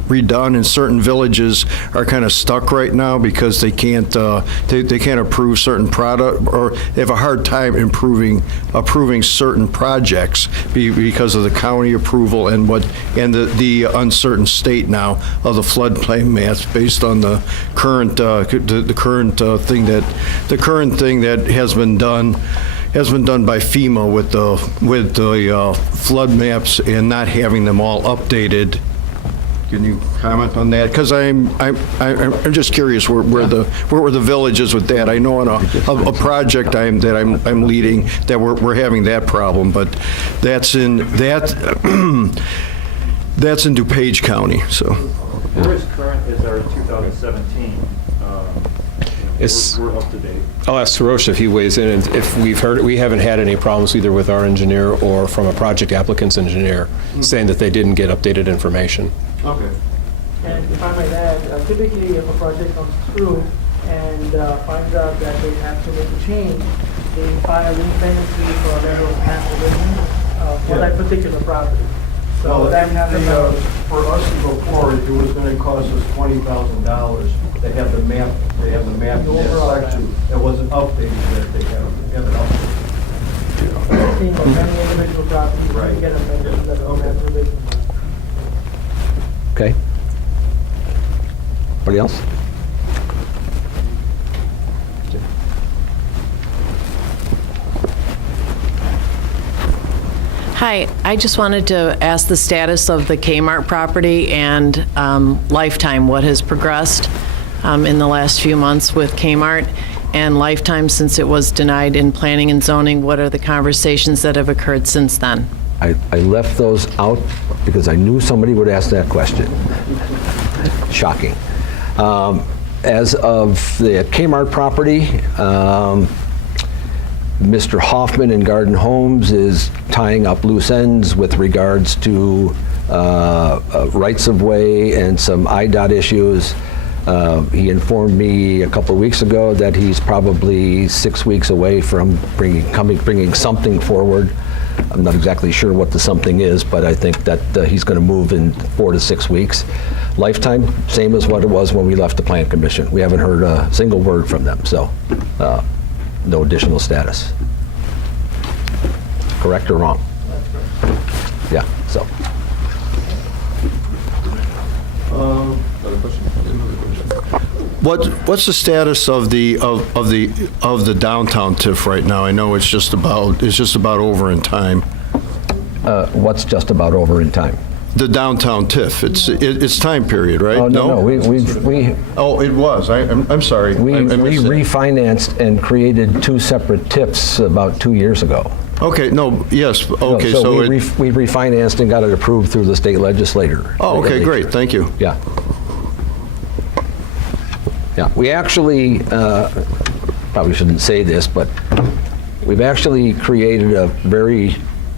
redone, and certain villages are kind of stuck right now because they can't approve certain product, or they have a hard time approving certain projects because of the county approval and the uncertain state now of the floodplain maps based on the current thing that has been done by FEMA with the flood maps and not having them all updated, Can you comment on that? Because I'm just curious where the village is with that. I know on a project that I'm leading that we're having that problem, but that's in DuPage County. So Where is current is our 2017. It's- We're up to date. I'll ask Sarosh if he weighs in, and if we've heard, we haven't had any problems either with our engineer or from a project applicant's engineer saying that they didn't get updated information. okay. And if I might add, typically if a project comes through and finds out that they have to make a change, they file an independent fee for a level of cancellation for that particular property. So that happens. For us to go forward, it was going to cost us $20,000. They have the map in that section that wasn't updated, that they have it updated. Seen on many individual properties, you Right. get a level of cancellation. Okay. Anybody else? Hi, I just wanted to ask the status of the Kmart property and Lifetime, what has progressed in the last few months with Kmart, and Lifetime, since it was denied in planning and zoning, what are the conversations that have occurred since then? I left those out because I knew somebody would ask that question. Shocking. As of the Kmart property, Mr. Hoffman in Garden Homes is tying up loose ends with regards to rights-of-way and some IDOT issues. He informed me a couple of weeks ago that he's probably 6 weeks away from bringing something forward. I'm not exactly sure what the something is, but I think that he's going to move in 4 to 6 weeks. Lifetime, same as what it was when we left the Plan Commission. We haven't heard a single word from them, so no additional status. Correct or wrong? Yeah, so. What's the status of the downtown TIF right now? I know it's just about over in time. What's just about over in time? The downtown TIF. It's time period, right? Oh, no. We Oh, it was. I'm sorry. We I missed it. refinanced and created 2 separate TIFs about 2 years ago. Okay. No. Yes. Okay. So we refinanced and got it approved through the state legislature. Oh, okay. Great. Thank you. Yeah. Yeah. We actually probably shouldn't say this, but we've actually created a very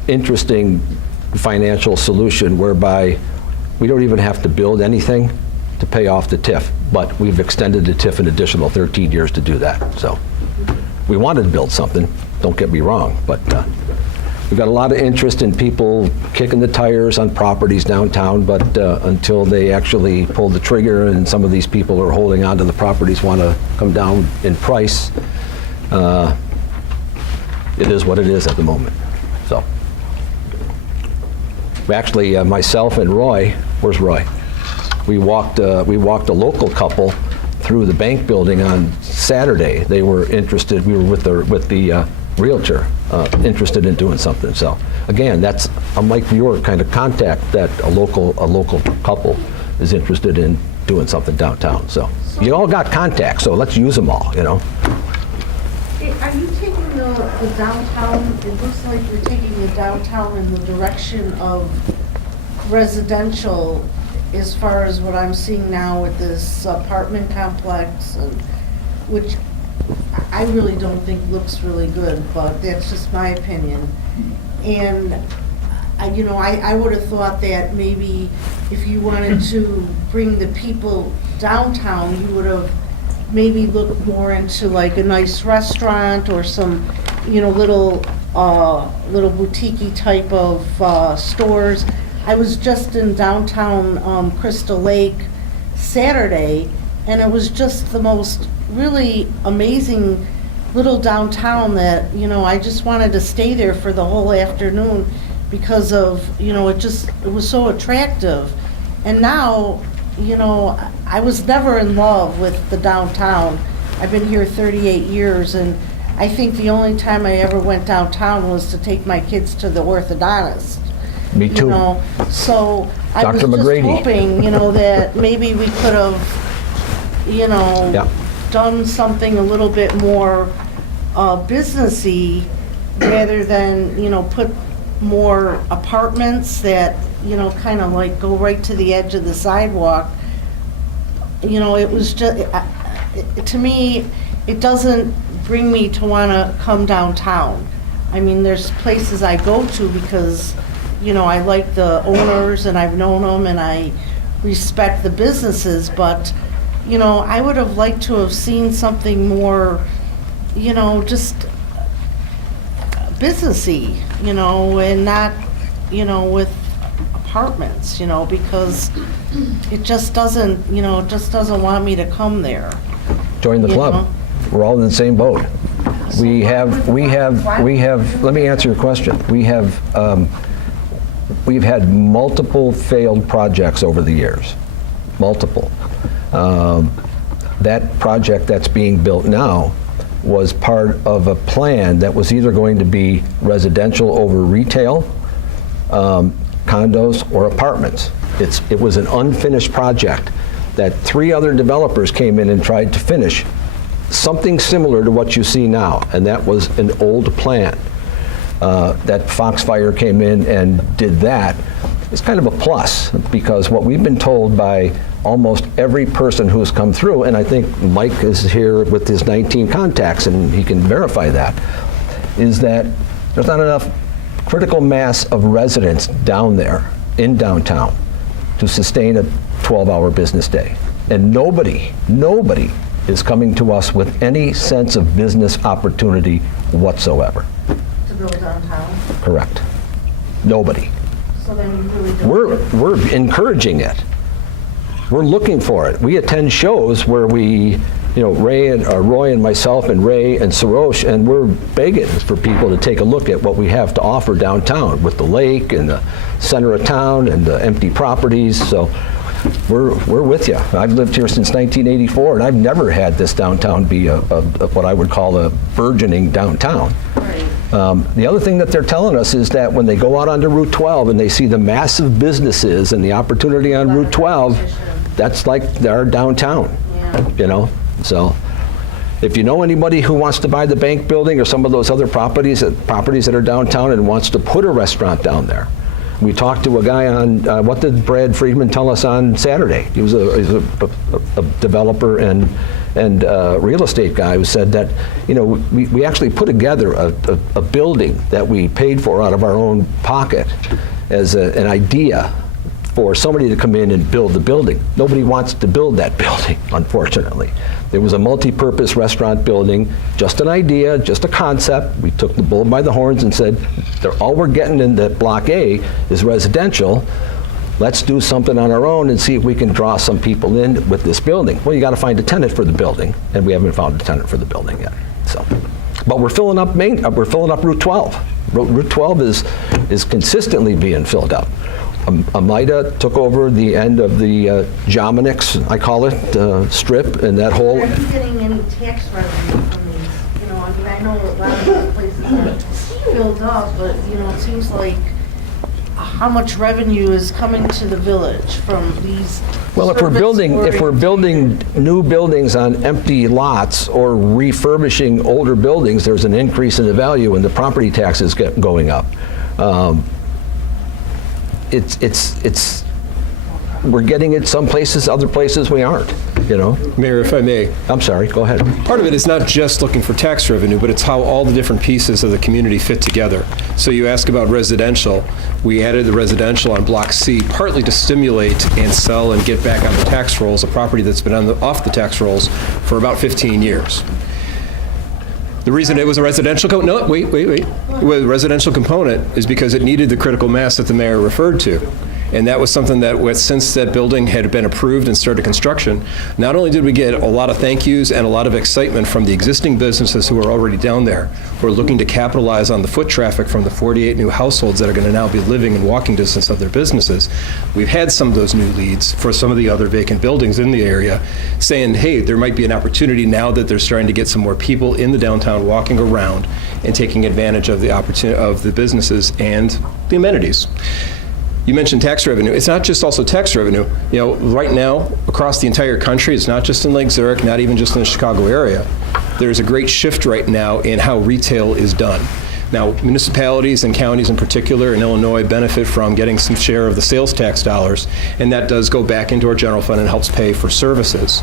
interesting financial solution whereby we don't even have to build anything to pay off the TIF, but we've extended the TIF an additional 13 years to do that. So we wanted to build something, don't get me wrong, but we've got a lot of interest in people kicking the tires on properties downtown, but until they actually pull the trigger and some of these people who are holding on to the properties want to come down in price, it is what it is at the moment. So. Actually, myself and Roy, where's Roy? We walked a local couple through the bank building on Saturday. They were interested. We were with the realtor, interested in doing something. So again, that's a Mike Muir kind of contact that a local couple is interested in doing something downtown. So you all got contacts, so let's use them all. You know. Are you taking the downtown, it looks like you're taking the downtown in the direction of residential as far as what I'm seeing now with this apartment complex, and, which I really don't think looks really good, but that's just my opinion. And I would have thought that maybe if you wanted to bring the people downtown, you would have maybe look more into like a nice restaurant or some, little boutique-y type of stores. I was just in downtown Crystal Lake Saturday, and it was just the most really amazing little downtown that, I just wanted to stay there for the whole afternoon because of, it was so attractive. And now, I was never in love with the downtown. I've been here 38 years, and I think the only time I ever went downtown was to take my kids to the orthodontist. Me too. You know, so I was Dr. just McGrady. hoping, you know, that maybe we could have, you know, Yeah. done something a little bit more businessy rather than, you know, put more apartments that, you know, kind of like go right to the edge of the sidewalk. You know, it was just, to me, it doesn't bring me to want to come downtown. I mean, there's places I go to because, you know, I like the owners and I've known them and I respect the businesses, but, you know, I would have liked to have seen something more, you know, just businessy, you know, and not, you know, with apartments, you know, because it just doesn't, you know, it just doesn't want me to come there. Join the You club. know? We're all in the same boat. We have, let me answer your question. We've had multiple failed projects over the years, multiple. That project that's being built now was part of a plan that was either going to be residential over retail, condos, or apartments. It was an unfinished project that 3 other developers came in and tried to finish, something similar to what you see now, and that was an old plan. That Foxfire came in and did that. It's kind of a plus, because what we've been told by almost every person who's come through, and I think Mike is here with his 19 contacts and he can verify that, is that there's not enough critical mass of residents down there in downtown to sustain a 12-hour business day. And nobody is coming to us with any sense of business opportunity whatsoever. To build downtown? Correct. Nobody. So then you really don't. We're encouraging it. We're looking for it. We attend shows where we, you know, Roy and myself and Ray and Sarosh, and we're begging for people to take a look at what we have to offer downtown with the lake and the center of town and the empty properties. So we're with you. I've lived here since 1984, and I've never had this downtown be a what I would call a burgeoning downtown. The other thing that they're telling us is that when they go out onto Route 12 and they see the massive businesses and the opportunity on Route 12, that's like our downtown, you know? So if you know anybody who wants to buy the bank building or some of those other properties that are downtown and wants to put a restaurant down there. We talked to a guy on, what did Brad Friedman tell us on Saturday? He was a developer and real estate guy who said that, you know, we actually put together a building that we paid for out of our own pocket as an idea for somebody to come in and build the building. Nobody wants to build that building, unfortunately. It was a multi-purpose restaurant building, just an idea, just a concept. We took the bull by the horns and said, all we're getting in the Block A is residential. Let's do something on our own and see if we can draw some people in with this building. Well, you got to find a tenant for the building, and we haven't found a tenant for the building yet. So, but we're filling up Route 12. Route 12 is consistently being filled up. Amida took over the end of the Jominix, I call it, strip, and that whole. Are you getting any tax revenue from these? You know, I mean, I know a lot of these places are filled up, but, you know, it seems like how much revenue is coming to the village from these? Well, if we're building new buildings on empty lots or refurbishing older buildings, there's an increase in the value and the property taxes get going up. We're getting it some places, other places we aren't, you know? Mayor, if I may. I'm sorry, go ahead. Part of it is not just looking for tax revenue, but it's how all the different pieces of the community fit together. So you ask about residential. We added the residential on Block C partly to stimulate and sell and get back on the tax rolls a property that's been off the tax rolls for about 15 years. The reason it was a residential no, wait. It was a residential component is because it needed the critical mass that the mayor referred to. And that was something that, since that building had been approved and started construction, not only did we get a lot of thank yous and a lot of excitement from the existing businesses who are already down there, who are looking to capitalize on the foot traffic from the 48 new households that are going to now be living in walking distance of their businesses. We've had some of those new leads for some of the other vacant buildings in the area saying, hey, there might be an opportunity now that they're starting to get some more people in the downtown walking around and taking advantage of the opportunity of the businesses and the amenities. You mentioned tax revenue. It's not just also tax revenue. You know, right now, across the entire country, it's not just in Lake Zurich, not even just in the Chicago area. There's a great shift right now in how retail is done. Now, municipalities and counties in particular in Illinois benefit from getting some share of the sales tax dollars, and that does go back into our general fund and helps pay for services.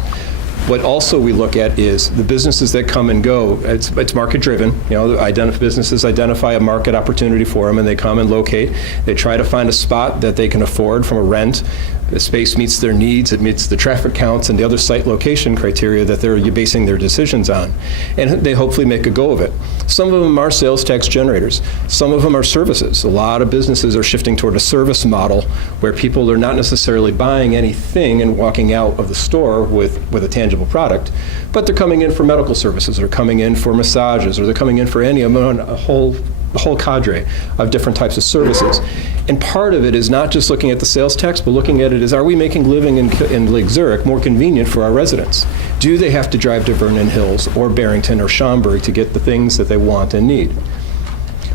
What also we look at is the businesses that come and go. It's market driven. You know, businesses identify a market opportunity for them, and they come and locate. They try to find a spot that they can afford from a rent. The space meets their needs. It meets the traffic counts and the other site location criteria that they're basing their decisions on, and they hopefully make a go of it. Some of them are sales tax generators. Some of them are services. A lot of businesses are shifting toward a service model where people are not necessarily buying anything and walking out of the store with a tangible product, but they're coming in for medical services, or coming in for massages, or they're coming in for a whole cadre of different types of services. And part of it is not just looking at the sales tax, but looking at it as, are we making living in Lake Zurich more convenient for our residents? Do they have to drive to Vernon Hills or Barrington or Schaumburg to get the things that they want and need?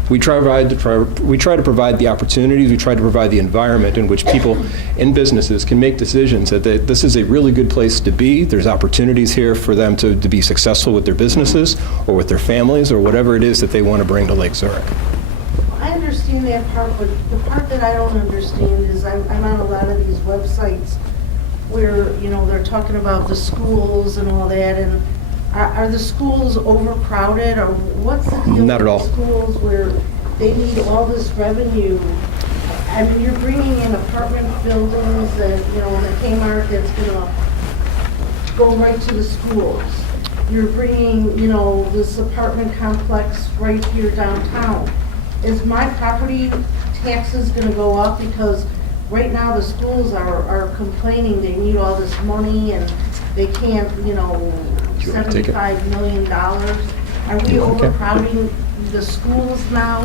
We try to provide the opportunities, we try to provide the environment in which people and businesses can make decisions that this is a really good place to be. There's opportunities here for them to be successful with their businesses or with their families or whatever it is that they want to bring to Lake Zurich. I understand that part, but the part that I don't understand is I'm on a lot of these websites where, you know, they're talking about the schools and all that, and are the schools overcrowded, or what's the deal Not at all. with the schools where they need all this revenue? I mean, you're bringing in apartment buildings that, you know, the Kmart that's gonna go right to the schools. You're bringing, you know, this apartment complex right here downtown. Is my property taxes gonna go up? Because right now the schools are complaining they need all this money and they can't, you know, $75 million. Are we overcrowding the schools now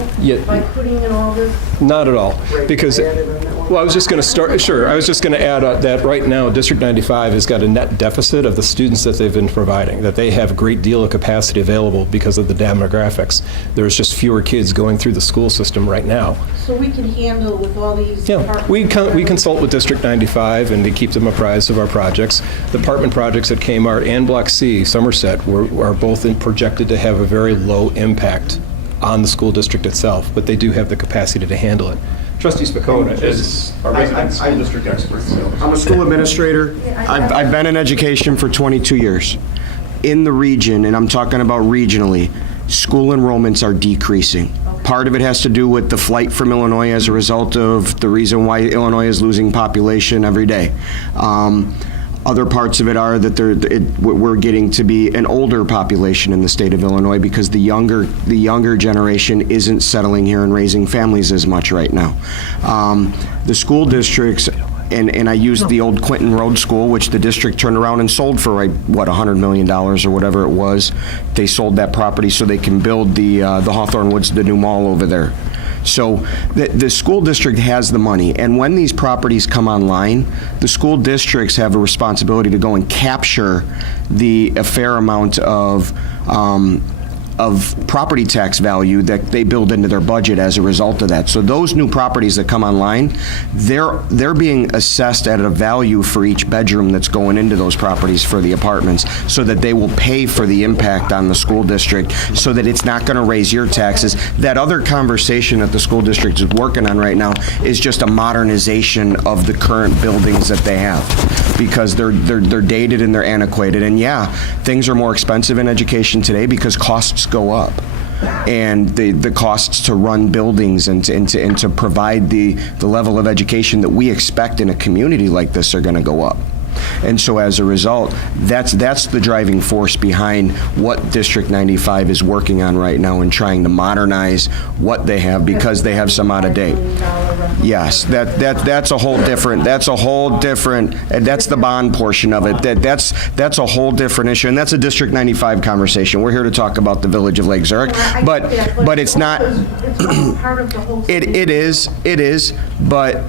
by putting in all this? Not at all, because, well, I was just going to start, sure, I was just going to add that right now, District 95 has got a net deficit of the students that they've been providing, that they have a great deal of capacity available because of the demographics. There's just fewer kids going through the school system right now. So we can handle with all these Yeah, we consult with District 95 and to keep them apprised of our projects. The apartment projects at Kmart and Block C, Somerset, are both projected to have a very low impact on the school district itself, but they do have the capacity to handle it. Trustee Spicona is our resident school district expert. I'm a school administrator. I've been in education for 22 years. In the region, and I'm talking about regionally, school enrollments are decreasing. Part of it has to do with the flight from Illinois as a result of the reason why Illinois is losing population every day. Other parts of it are that we're getting to be an older population in the state of Illinois because the younger generation isn't settling here and raising families as much right now. The school districts, and I used the old Quinton Road School, which the district turned around and sold for, what, $100 million or whatever it was. They sold that property so they can build the Hawthorne Woods, the new mall over there. So the school district has the money, and when these properties come online, the school districts have a responsibility to go and capture a fair amount of property tax value that they build into their budget as a result of that. So those new properties that come online, they're being assessed at a value for each bedroom that's going into those properties for the apartments, so that they will pay for the impact on the school district, so that it's not going to raise your taxes. That other conversation that the school district is working on right now is just a modernization of the current buildings that they have, because they're dated and they're antiquated. And yeah, things are more expensive in education today because costs go up, and the costs to run buildings and to provide the level of education that we expect in a community like this are going to go up. And so as a result, that's the driving force behind what District 95 is working on right now and trying to modernize what they have, because they have some out of date. Yes, that's a whole different, that's the bond portion of it. That's a whole different issue, and that's a District 95 conversation. We're here to talk about the Village of Lake Zurich, but it's not. It's part of the whole. It is, but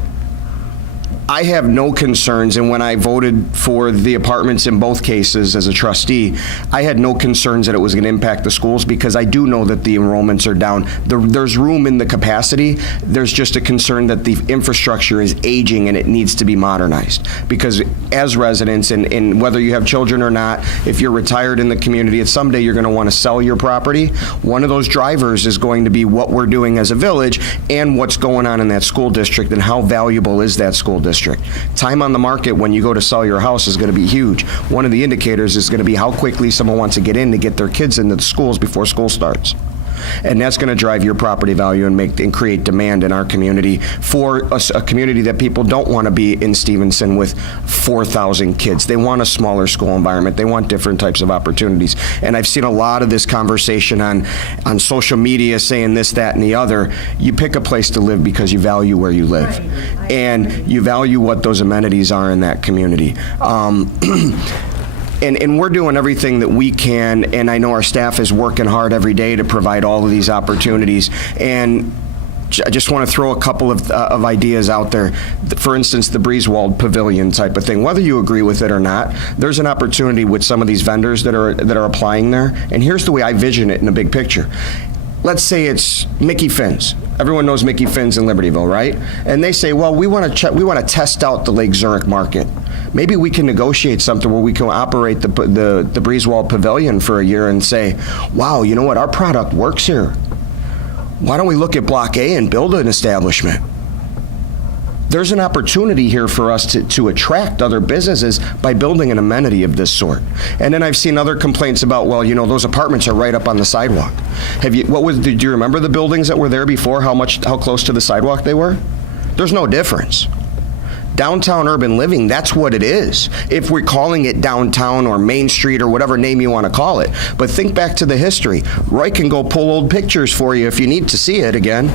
I have no concerns, and when I voted for the apartments in both cases as a trustee, I had no concerns that it was going to impact the schools because I do know that the enrollments are down. There's room in the capacity. There's just a concern that the infrastructure is aging and it needs to be modernized. Because as residents, and whether you have children or not, if you're retired in the community, and someday you're going to want to sell your property, one of those drivers is going to be what we're doing as a village and what's going on in that school district and how valuable is that school district. Time on the market when you go to sell your house is going to be huge. One of the indicators is going to be how quickly someone wants to get in to get their kids into the schools before school starts. And that's going to drive your property value and create demand in our community for a community that people don't want to be in Stevenson with 4,000 kids. They want a smaller school environment. They want different types of opportunities. And I've seen a lot of this conversation on social media saying this, that, and the other. You pick a place to live because you value where you live. And you value what those amenities are in that community. And we're doing everything that we can, and I know our staff is working hard every day to provide all of these opportunities. And I just want to throw a couple of ideas out there. For instance, the Breezewald Pavilion type of thing. Whether you agree with it or not, there's an opportunity with some of these vendors that are applying there. And here's the way I vision it in the big picture. Let's say it's Mickey Finn's. Everyone knows Mickey Finn's in Libertyville, right? And they say, well, we want to test out the Lake Zurich market. Maybe we can negotiate something where we can operate the Breezewald Pavilion for a year and say, wow, you know what, our product works here. Why don't we look at Block A and build an establishment? There's an opportunity here for us to attract other businesses by building an amenity of this sort. And then I've seen other complaints about, well, you know, those apartments are right up on the sidewalk. Do you remember the buildings that were there before, how close to the sidewalk they were? There's no difference. Downtown urban living, that's what it is. If we're calling it downtown or Main Street or whatever name you want to call it. But think back to the history. Roy can go pull old pictures for you if you need to see it again.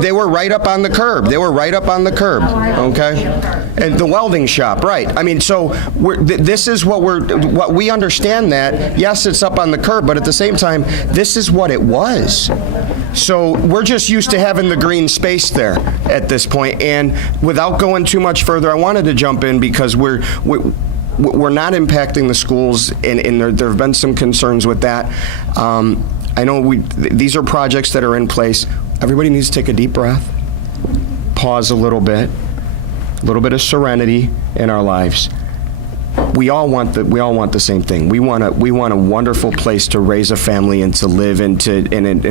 They were right up on the curb. They were right up on the curb, okay? And the welding shop, right. I mean, so this is what we understand that, yes, it's up on the curb, but at the same time, this is what it was. So we're just used to having the green space there at this point. And without going too much further, I wanted to jump in because we're not impacting the schools, and there have been some concerns with that. I know these are projects that are in place. Everybody needs to take a deep breath, pause a little bit of serenity in our lives. We all want the same thing. We want a wonderful place to raise a family and to live and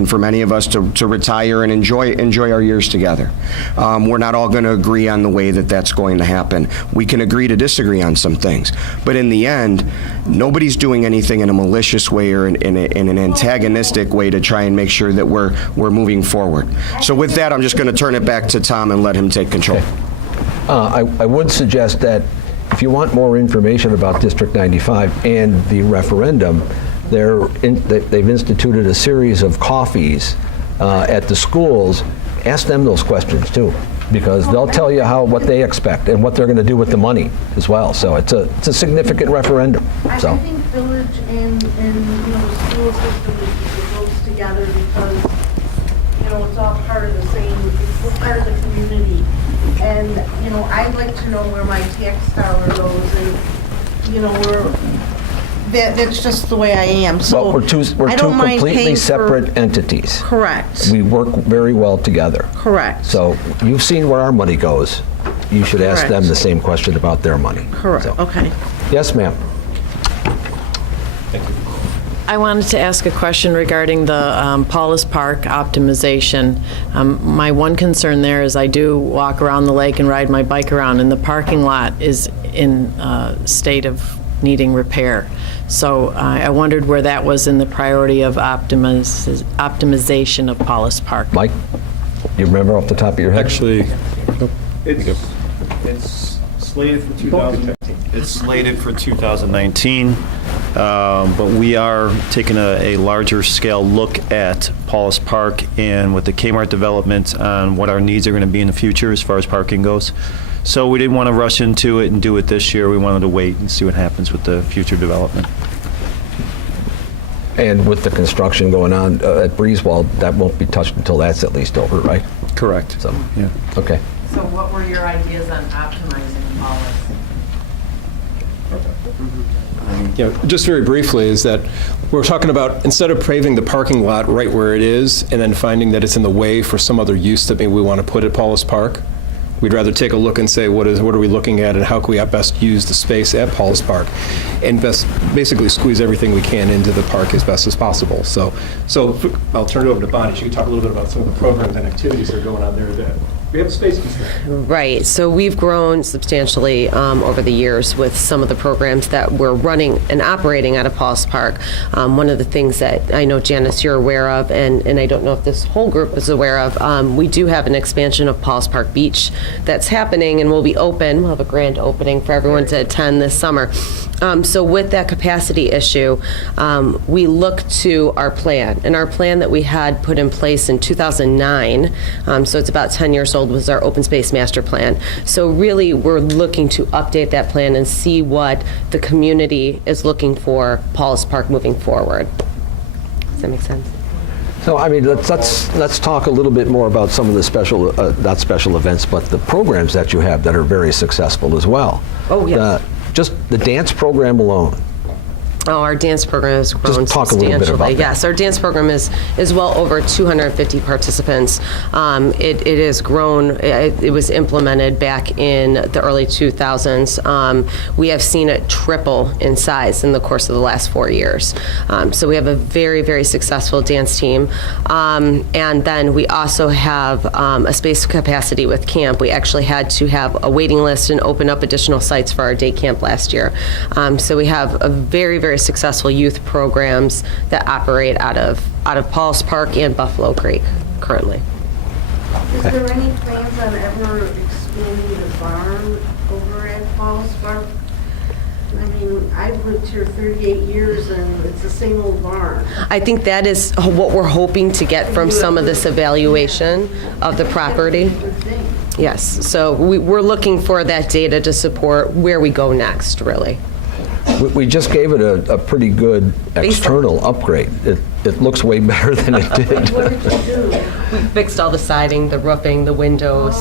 for many of us to retire and enjoy our years together. We're not all going to agree on the way that that's going to happen. We can agree to disagree on some things, but in the end, nobody's doing anything in a malicious way or in an antagonistic way to try and make sure that we're moving forward. So with that, I'm just going to turn it back to Tom and let him take control. Okay. I would suggest that if you want more information about District 95 and the referendum, they've instituted a series of coffees at the schools. Ask them those questions too, because they'll tell you what they expect and what they're going to do with the money as well. So it's a significant referendum. I think village and the school system goes together because it's all part of the same. We're part of the community. And, I'd like to know where my tax dollar goes, and, that's just the way I am. So well, we're two completely separate entities. Correct. We work very well together. Correct. So you've seen where our money goes. You should ask them the same question about their money. Correct. So. Okay. Yes, ma'am. Thank you. I wanted to ask a question regarding the Paulus Park optimization. My one concern there is I do walk around the lake and ride my bike around, and the parking lot is in a state of needing repair. So I wondered where that was in the priority of optimization of Paulus Park. Mike, you remember off the top of your head? Actually, It's slated for 2019. it's slated for 2019, but we are taking a larger scale look at Paulus Park and with the Kmart development on what our needs are going to be in the future as far as parking goes. So we didn't want to rush into it and do it this year. We wanted to wait and see what happens with the future development. And with the construction going on at Breezewald, that won't be touched until that's at least over, right? Correct. So, Yeah. okay. So what were your ideas on optimizing Paulus? Just very briefly, is that we're talking about, instead of paving the parking lot right where it is and then finding that it's in the way for some other use that maybe we want to put at Paulus Park, we'd rather take a look and say, what are we looking at and how can we best use the space at Paulus Park and basically squeeze everything we can into the park as best as possible. So I'll turn it over to Bonnie. She can talk a little bit about some of the programs and activities that are going on there that we have a space constraint. Right. So we've grown substantially over the years with some of the programs that we're running and operating out of Paulus Park. One of the things that I know, Janice, you're aware of, and I don't know if this whole group is aware of, we do have an expansion of Paulus Park Beach that's happening and will be open. We'll have a grand opening for everyone to attend this summer. So with that capacity issue, we look to our plan. And our plan that we had put in place in 2009, so it's about 10 years old, was our open space master plan. So really, we're looking to update that plan and see what the community is looking for Paulus Park moving forward. Does that make sense? So, I mean, let's talk a little bit more about some of the special, not special events, but the programs that you have that are very successful as well. Oh, yes. Just the dance program alone. Oh, our dance program has grown Just talk a substantially. little bit about that. Yes, our dance program is well over 250 participants. It has grown. It was implemented back in the early 2000s. We have seen it triple in size in the course of the last 4 years. So we have a very, very successful dance team. And then we also have a space capacity with camp. We actually had to have a waiting list and open up additional sites for our day camp last year. So we have a very, very successful youth programs that operate out of Paulus Park and Buffalo Creek currently. Is there any plans on ever expanding the barn over at Paulus Park? I mean, I've lived here 38 years and it's the same old barn. I think that is what we're hoping to get from some of this evaluation of the property. Yes, so we're looking for that data to support where we go next, really. We just gave it a pretty good external upgrade. It looks way better than it did. What did you do? We fixed all the siding, the roofing, the windows.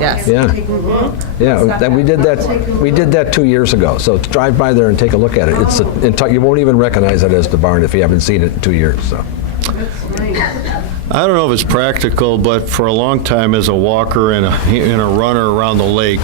Yes. Yeah. Take a look. Yeah, we did that 2 years ago. So drive by there and take a look at it. You won't even recognize it as the barn if you haven't seen it in 2 years. So. That's nice. I don't know if it's practical, but for a long time as a walker and a runner around the lake,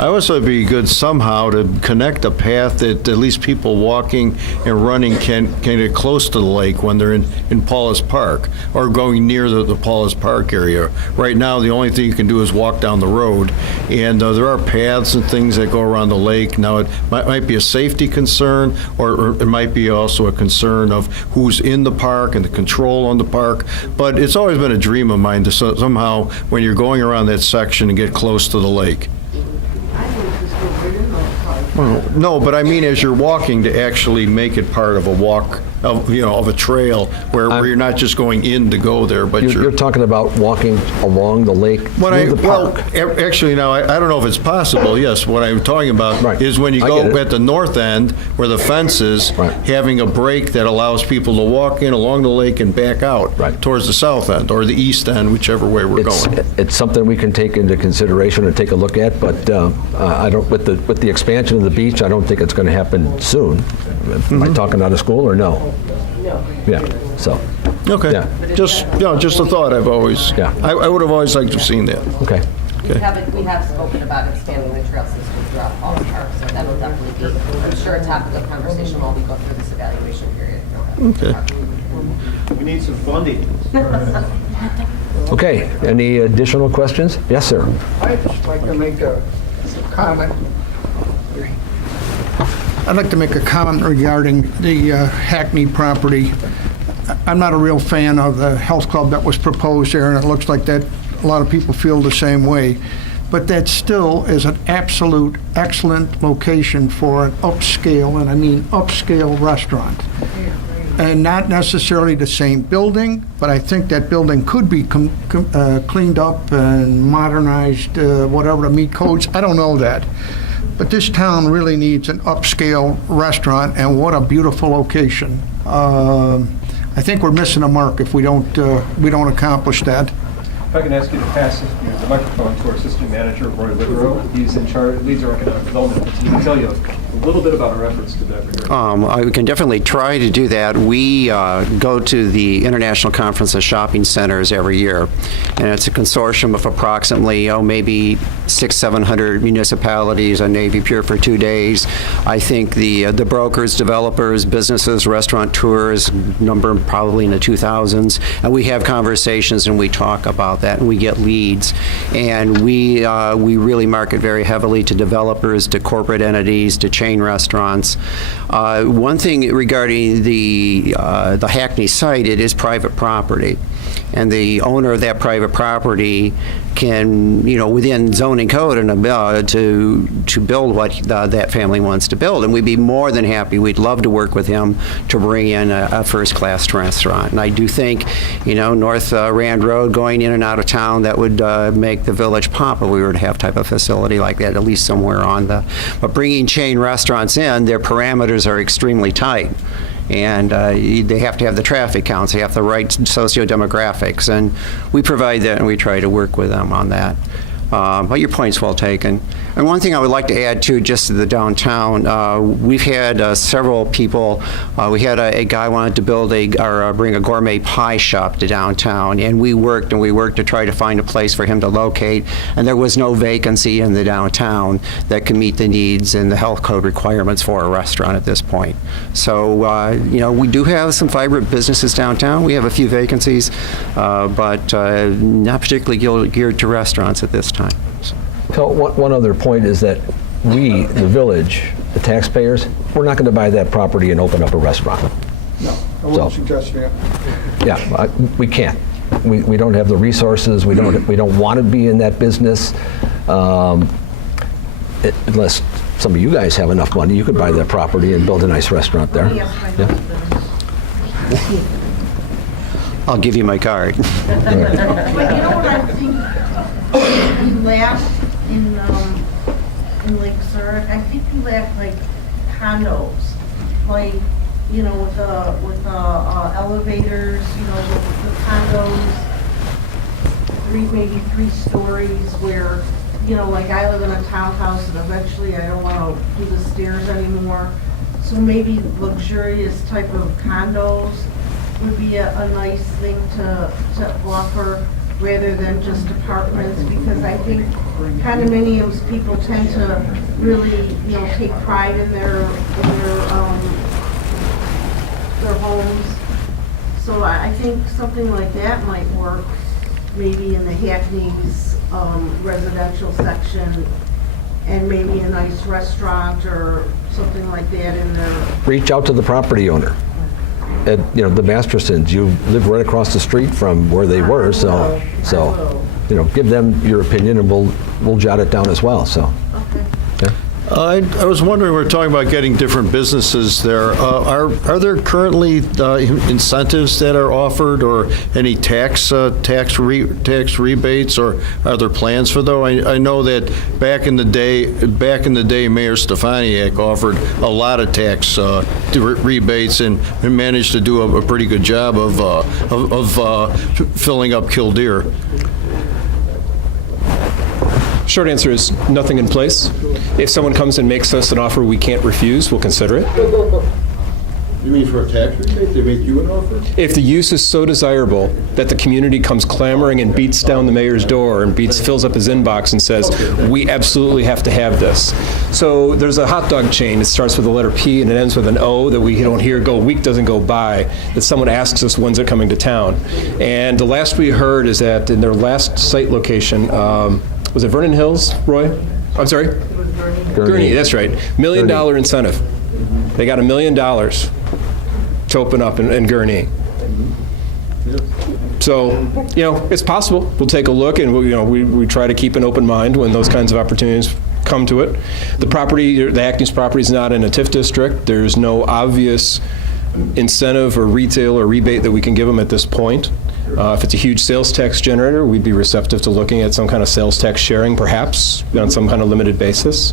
I always thought it'd be good somehow to connect a path that at least people walking and running can get close to the lake when they're in Paulus Park or going near the Paulus Park area. Right now, the only thing you can do is walk down the road, and there are paths and things that go around the lake. Now, it might be a safety concern, or it might be also a concern of who's in the park and the control on the park, but it's always been a dream of mine to somehow, when you're going around that section, and get close to the lake. Well, no, but I mean, as you're walking, to actually make it part of a walk, of a trail, where you're not just going in to go there, but You're talking about walking along the lake through the park. Well, actually, now, I don't know if it's possible, yes. What I'm talking about is when you go at the north end, where the fence is, having a break that allows people to walk in along the lake and back out towards the south end, or the east end, whichever way we're going. It's something we can take into consideration and take a look at, but I don't. With the expansion of the beach, I don't think it's going to happen soon. Am I talking out of school or no? No. Yeah. So. Okay. Yeah. Just a thought. I've always. Yeah. I would have always liked to have seen that. Okay. We have spoken about expanding the trail system throughout Paulus Park, so that'll definitely be, I'm sure, a topic of conversation while we go through this evaluation period. Okay. We need some funding. Okay. Any additional questions? Yes, sir. I'd just like to make a comment. I'd like to make a comment regarding the Hackney property. I'm not a real fan of the health club that was proposed there, and it looks like that a lot of people feel the same way. But that still is an absolute excellent location for an upscale, and I mean upscale restaurant. And not necessarily the same building, but I think that building could be cleaned up and modernized, whatever to meet codes. I don't know that. But this town really needs an upscale restaurant, and what a beautiful location. I think we're missing a mark if we don't accomplish that. If I can ask you to pass the microphone to our assistant manager, Roy Withrow. He's in charge, leads our economic development. He can tell you a little bit about our efforts to that regard. I can definitely try to do that. We go to the International Conference of Shopping Centers every year, and it's a consortium of approximately, maybe 600-700 municipalities on Navy Pier for 2 days. I think the brokers, developers, businesses, restaurateurs number probably in the 2000s, and we have conversations and we talk about that, and we get leads, and we really market very heavily to developers, to corporate entities, to chain restaurants. One thing regarding the Hackney site, it is private property, and the owner of that private property can, within zoning code and to build what that family wants to build, and we'd be more than happy. We'd love to work with him to bring in a first-class restaurant. And I do think, North Rand Road, going in and out of town, that would make the village pop if we were to have type of facility like that, at least somewhere on the. But bringing chain restaurants in, their parameters are extremely tight. And they have to have the traffic counts, they have the right socio-demographics, and we provide that and we try to work with them on that. But your point's well taken. And one thing I would like to add too, just to the downtown, we've had several people. We had a guy wanted to build bring a gourmet pie shop to downtown, and we worked to try to find a place for him to locate. And there was no vacancy in the downtown that can meet the needs and the health code requirements for a restaurant at this point. So we do have some vibrant businesses downtown. We have a few vacancies, but not particularly geared to restaurants at this time. So one other point is that we, the village, the taxpayers, we're not going to buy that property and open up a restaurant. No, I wouldn't suggest that. Yeah, we can't. We don't have the resources. We don't want to be in that business. Unless some of you guys have enough money, you could buy that property and build a nice restaurant there. Yeah. I'll give you my card. But you know what I think we lack in Lake Zurich? I think we lack like condos, like with the elevators, with the condos, maybe 3 stories where like I live in a townhouse and eventually I don't want to do the stairs anymore. So maybe luxurious type of condos would be a nice thing to offer rather than just apartments, because I think condominiums, people tend to really, take pride in their homes. So I think something like that might work, maybe in the Hackney's residential section, and maybe a nice restaurant or something like that in there. Reach out to the property owner. The Mastersons, you live right across the street from where they were, so give them your opinion, and we'll jot it down as well. So. Okay. Yeah. I was wondering, we're talking about getting different businesses there. Are there currently incentives that are offered, or any tax rebates, or are there plans for those? I know that back in the day, Mayor Stefaniak offered a lot of tax rebates and managed to do a pretty good job of filling up Kildare. Short answer is nothing in place. If someone comes and makes us an offer we can't refuse, we'll consider it. You mean for a tax rebate? They make you an offer? If the use is so desirable that the community comes clamoring and beats down the mayor's door and fills up his inbox and says, we absolutely have to have this. So there's a hot dog chain. It starts with the letter P and it ends with an O that we don't hear a week doesn't go by, that someone asks us when's it coming to town. And the last we heard is that in their last site location, was it Vernon Hills, Roy? I'm sorry? It was Gurney, that's right. $1 million incentive. They got $1 million to open up in Gurney. So, it's possible. We'll take a look, and we try to keep an open mind when those kinds of opportunities come to it. The Hackney's property is not in a TIF district. There's no obvious incentive or retail or rebate that we can give them at this point. If it's a huge sales tax generator, we'd be receptive to looking at some kind of sales tax sharing, perhaps, on some kind of limited basis.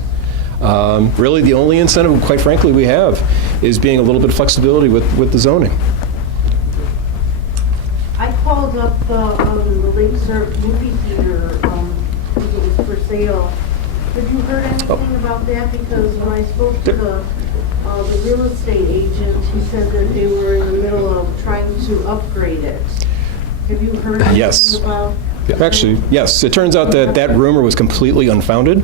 Really, the only incentive, quite frankly, we have is being a little bit of flexibility with the zoning. I called up the Lake Zurich movie theater, because it was for sale. Have you heard anything about that? Because when I spoke to the real estate agent, he said that they were in the middle of trying to upgrade it. Have you heard anything Yes. about? Actually, yes. It turns out that that rumor was completely unfounded.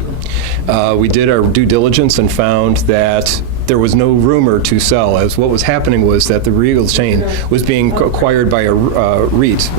We did our due diligence and found that there was no rumor to sell, as what was happening was that the Regal chain was being acquired by a REIT.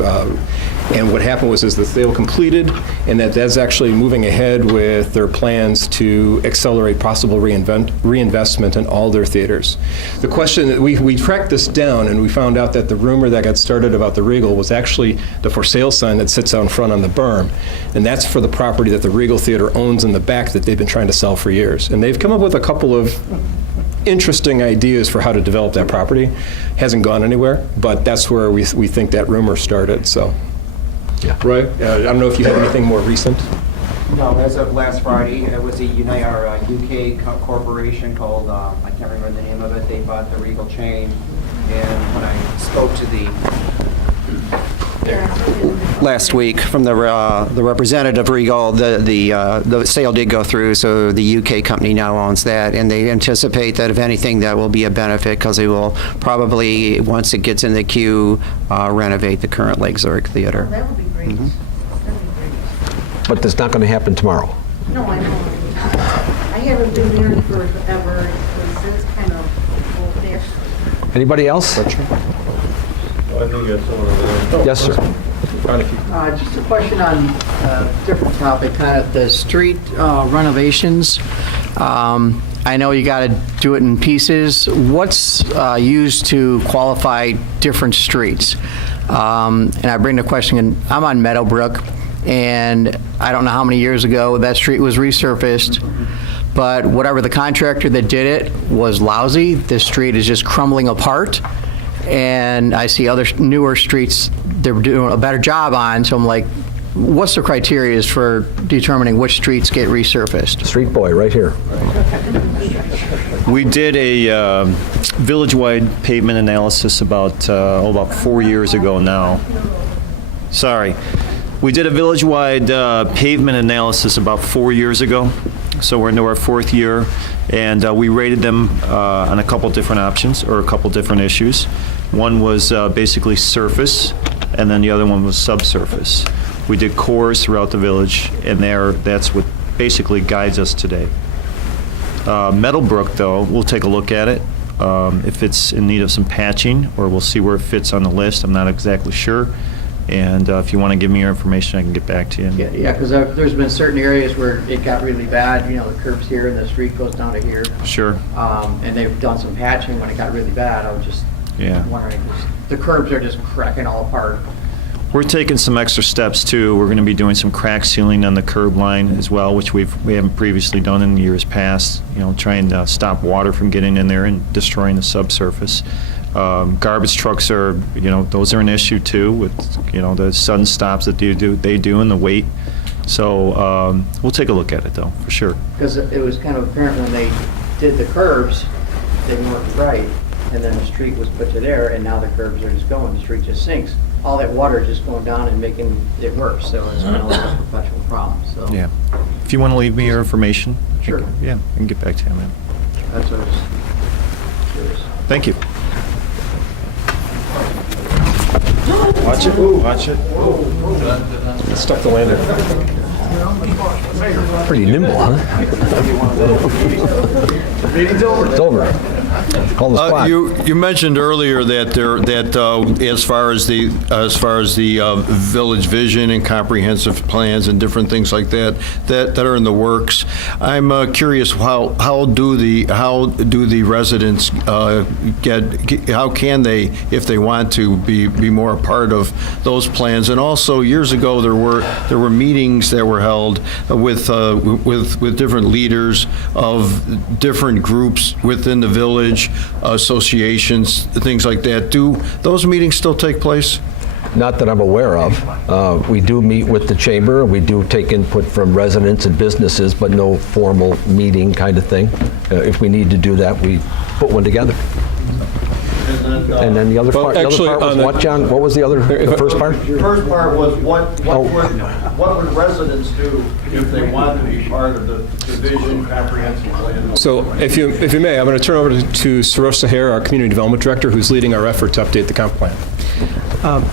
And what happened was the sale completed, and that's actually moving ahead with their plans to accelerate possible reinvestment in all their theaters. The question, we tracked this down, and we found out that the rumor that got started about the Regal was actually the for sale sign that sits out in front on the berm. And that's for the property that the Regal Theater owns in the back that they've been trying to sell for years. And they've come up with a couple of interesting ideas for how to develop that property. Hasn't gone anywhere, but that's where we think that rumor started, so. Yeah. Roy, I don't know if you have anything more recent? No, as of last Friday, it was a UK corporation called, I can't remember the name of it, they bought the Regal chain, and when I spoke to the last week from the representative Regal, the sale did go through, so the UK company now owns that, and they anticipate that if anything, that will be a benefit because they will probably, once it gets in the queue, renovate the current Lake Zurich Theater. That would be great. Mhm. That'd be great. But that's not going to happen tomorrow. No, I know. I haven't been there forever, because it's kind of old-fashioned. Anybody else? I think that's someone over there. Yes, sir. Just a question on a different topic, kind of the street renovations. I know you got to do it in pieces. What's used to qualify different streets? And I bring the question in, I'm on Meadowbrook, and I don't know how many years ago that street was resurfaced, but whatever the contractor that did it was lousy. The street is just crumbling apart. And I see other newer streets they're doing a better job on, so I'm like, what's the criteria for determining which streets get resurfaced? Street boy, right here. We did a village-wide pavement analysis about 4 years ago now. Sorry. We did a village-wide pavement analysis about 4 years ago, so we're into our fourth year, and we rated them on a couple different options, or a couple different issues. One was basically surface, and then the other one was subsurface. We did cores throughout the village, and that's what basically guides us today. Meadowbrook, though, we'll take a look at it. If it's in need of some patching, or we'll see where it fits on the list. I'm not exactly sure. And if you want to give me your information, I can get back to you. Yeah, because there's been certain areas where it got really bad, you know, the curb's here and the street goes down to here. Sure. And they've done some patching when it got really bad. I was just wondering, 'cause the curbs are just cracking all apart. We're taking some extra steps too. We're going to be doing some crack sealing on the curb line as well, which we haven't previously done in years past. You know, trying to stop water from getting in there and destroying the subsurface. Garbage trucks are, you know, those are an issue too, with, you know, the sudden stops that they do and the weight. So we'll take a look at it though, for sure. Because it was kind of apparent when they did the curbs, they weren't right, and then the street was put to there, and now the curbs are just going, the street just sinks. All that water is just going down and making it worse, so it's kind of like a perpetual problem, so. Yeah. If you want to leave me your information. Sure. Yeah, I can get back to you, man. That's what I was curious. Thank you. Watch it, watch it. Stuck the lander. Pretty nimble, huh? Meeting's over. It's over. Call the spot. You mentioned earlier that as far as the village vision and comprehensive plans and different things like that are in the works. I'm curious how do the residents how can they, if they want to, be more a part of those plans? And also, years ago there were meetings that were held with different leaders of different groups within the village, associations, things like that. Do those meetings still take place? Not that I'm aware of. We do meet with the chamber. We do take input from residents and businesses, but no formal meeting kind of thing. If we need to do that, we put one together. As an And then the other part, actually, was what, John? What was the first part? The first part was what would residents do if they wanted to be part of the division comprehensive plan? So if you may, I'm going to turn over to Sarosh Sahar, our Community Development Director, who's leading our effort to update the comp plan.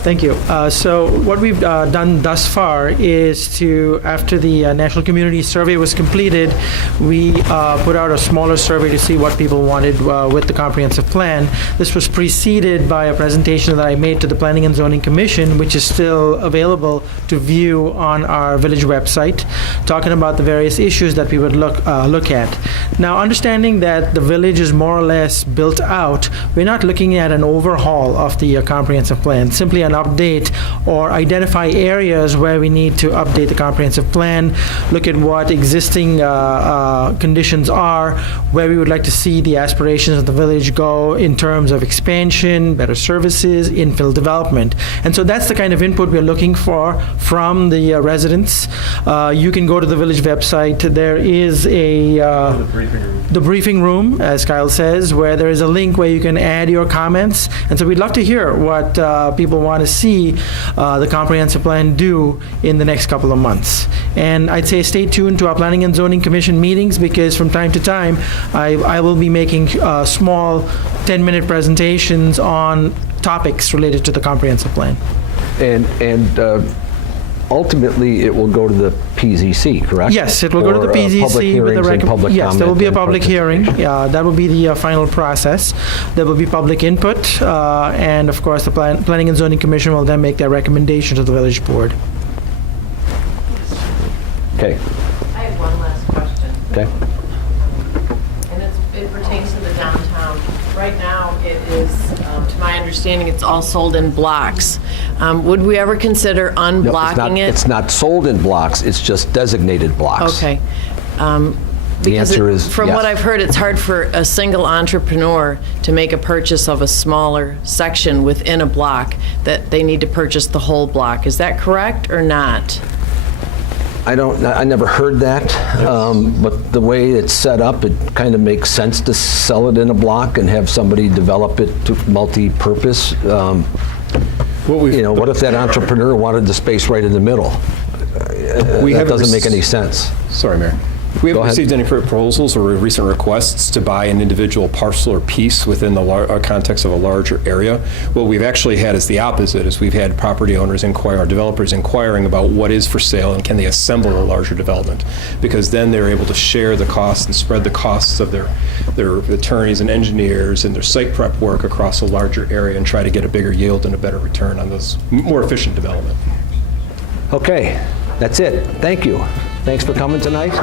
Thank you. So what we've done thus far is to, after the National Community Survey was completed, we put out a smaller survey to see what people wanted with the comprehensive plan. This was preceded by a presentation that I made to the Planning and Zoning Commission, which is still available to view on our village website, talking about the various issues that we would look at. Now, understanding that the village is more or less built out, we're not looking at an overhaul of the comprehensive plan, simply an update or identify areas where we need to update the comprehensive plan, look at what existing conditions are, where we would like to see the aspirations of the village go in terms of expansion, better services, infill development. And so that's the kind of input we're looking for from the residents. You can go to the village website. There is the briefing room, as Kyle says, where there is a link where you can add your comments. And so we'd love to hear what people want to see the comprehensive plan do in the next couple of months. And I'd say stay tuned to our Planning and Zoning Commission meetings, because from time to time I will be making small 10-minute presentations on topics related to the comprehensive plan. And ultimately, it will go to the PZC, correct? Yes, it will go to the PZC. Public hearings and public yes, there will be a comment public hearing. That will be the final process. There will be public input, and of course, the Planning and Zoning Commission will then make their recommendation to the village board. Okay. I have one last question. Okay. And it pertains to the downtown. Right now, it is, to my understanding, it's all sold in blocks. Would we ever consider unblocking it? It's not sold in blocks, it's just designated blocks. Okay. The answer is From yes. what I've heard, it's hard for a single entrepreneur to make a purchase of a smaller section within a block, that they need to purchase the whole block. Is that correct or not? I never heard that, but the way it's set up, it kind of makes sense to sell it in a block and have somebody develop it to multi-purpose. What if that entrepreneur wanted the space right in the middle? That doesn't make any sense. Sorry, Mayor. We haven't received any proposals or recent requests to buy an individual parcel or piece within the context of a larger area. What we've actually had is the opposite, is we've had property owners inquire, developers inquiring about what is for sale and can they assemble a larger development, because then they're able to share the costs and spread the costs of their attorneys and engineers and their site prep work across a larger area and try to get a bigger yield and a better return on those more efficient development. Okay, that's it. Thank you. Thanks for coming tonight.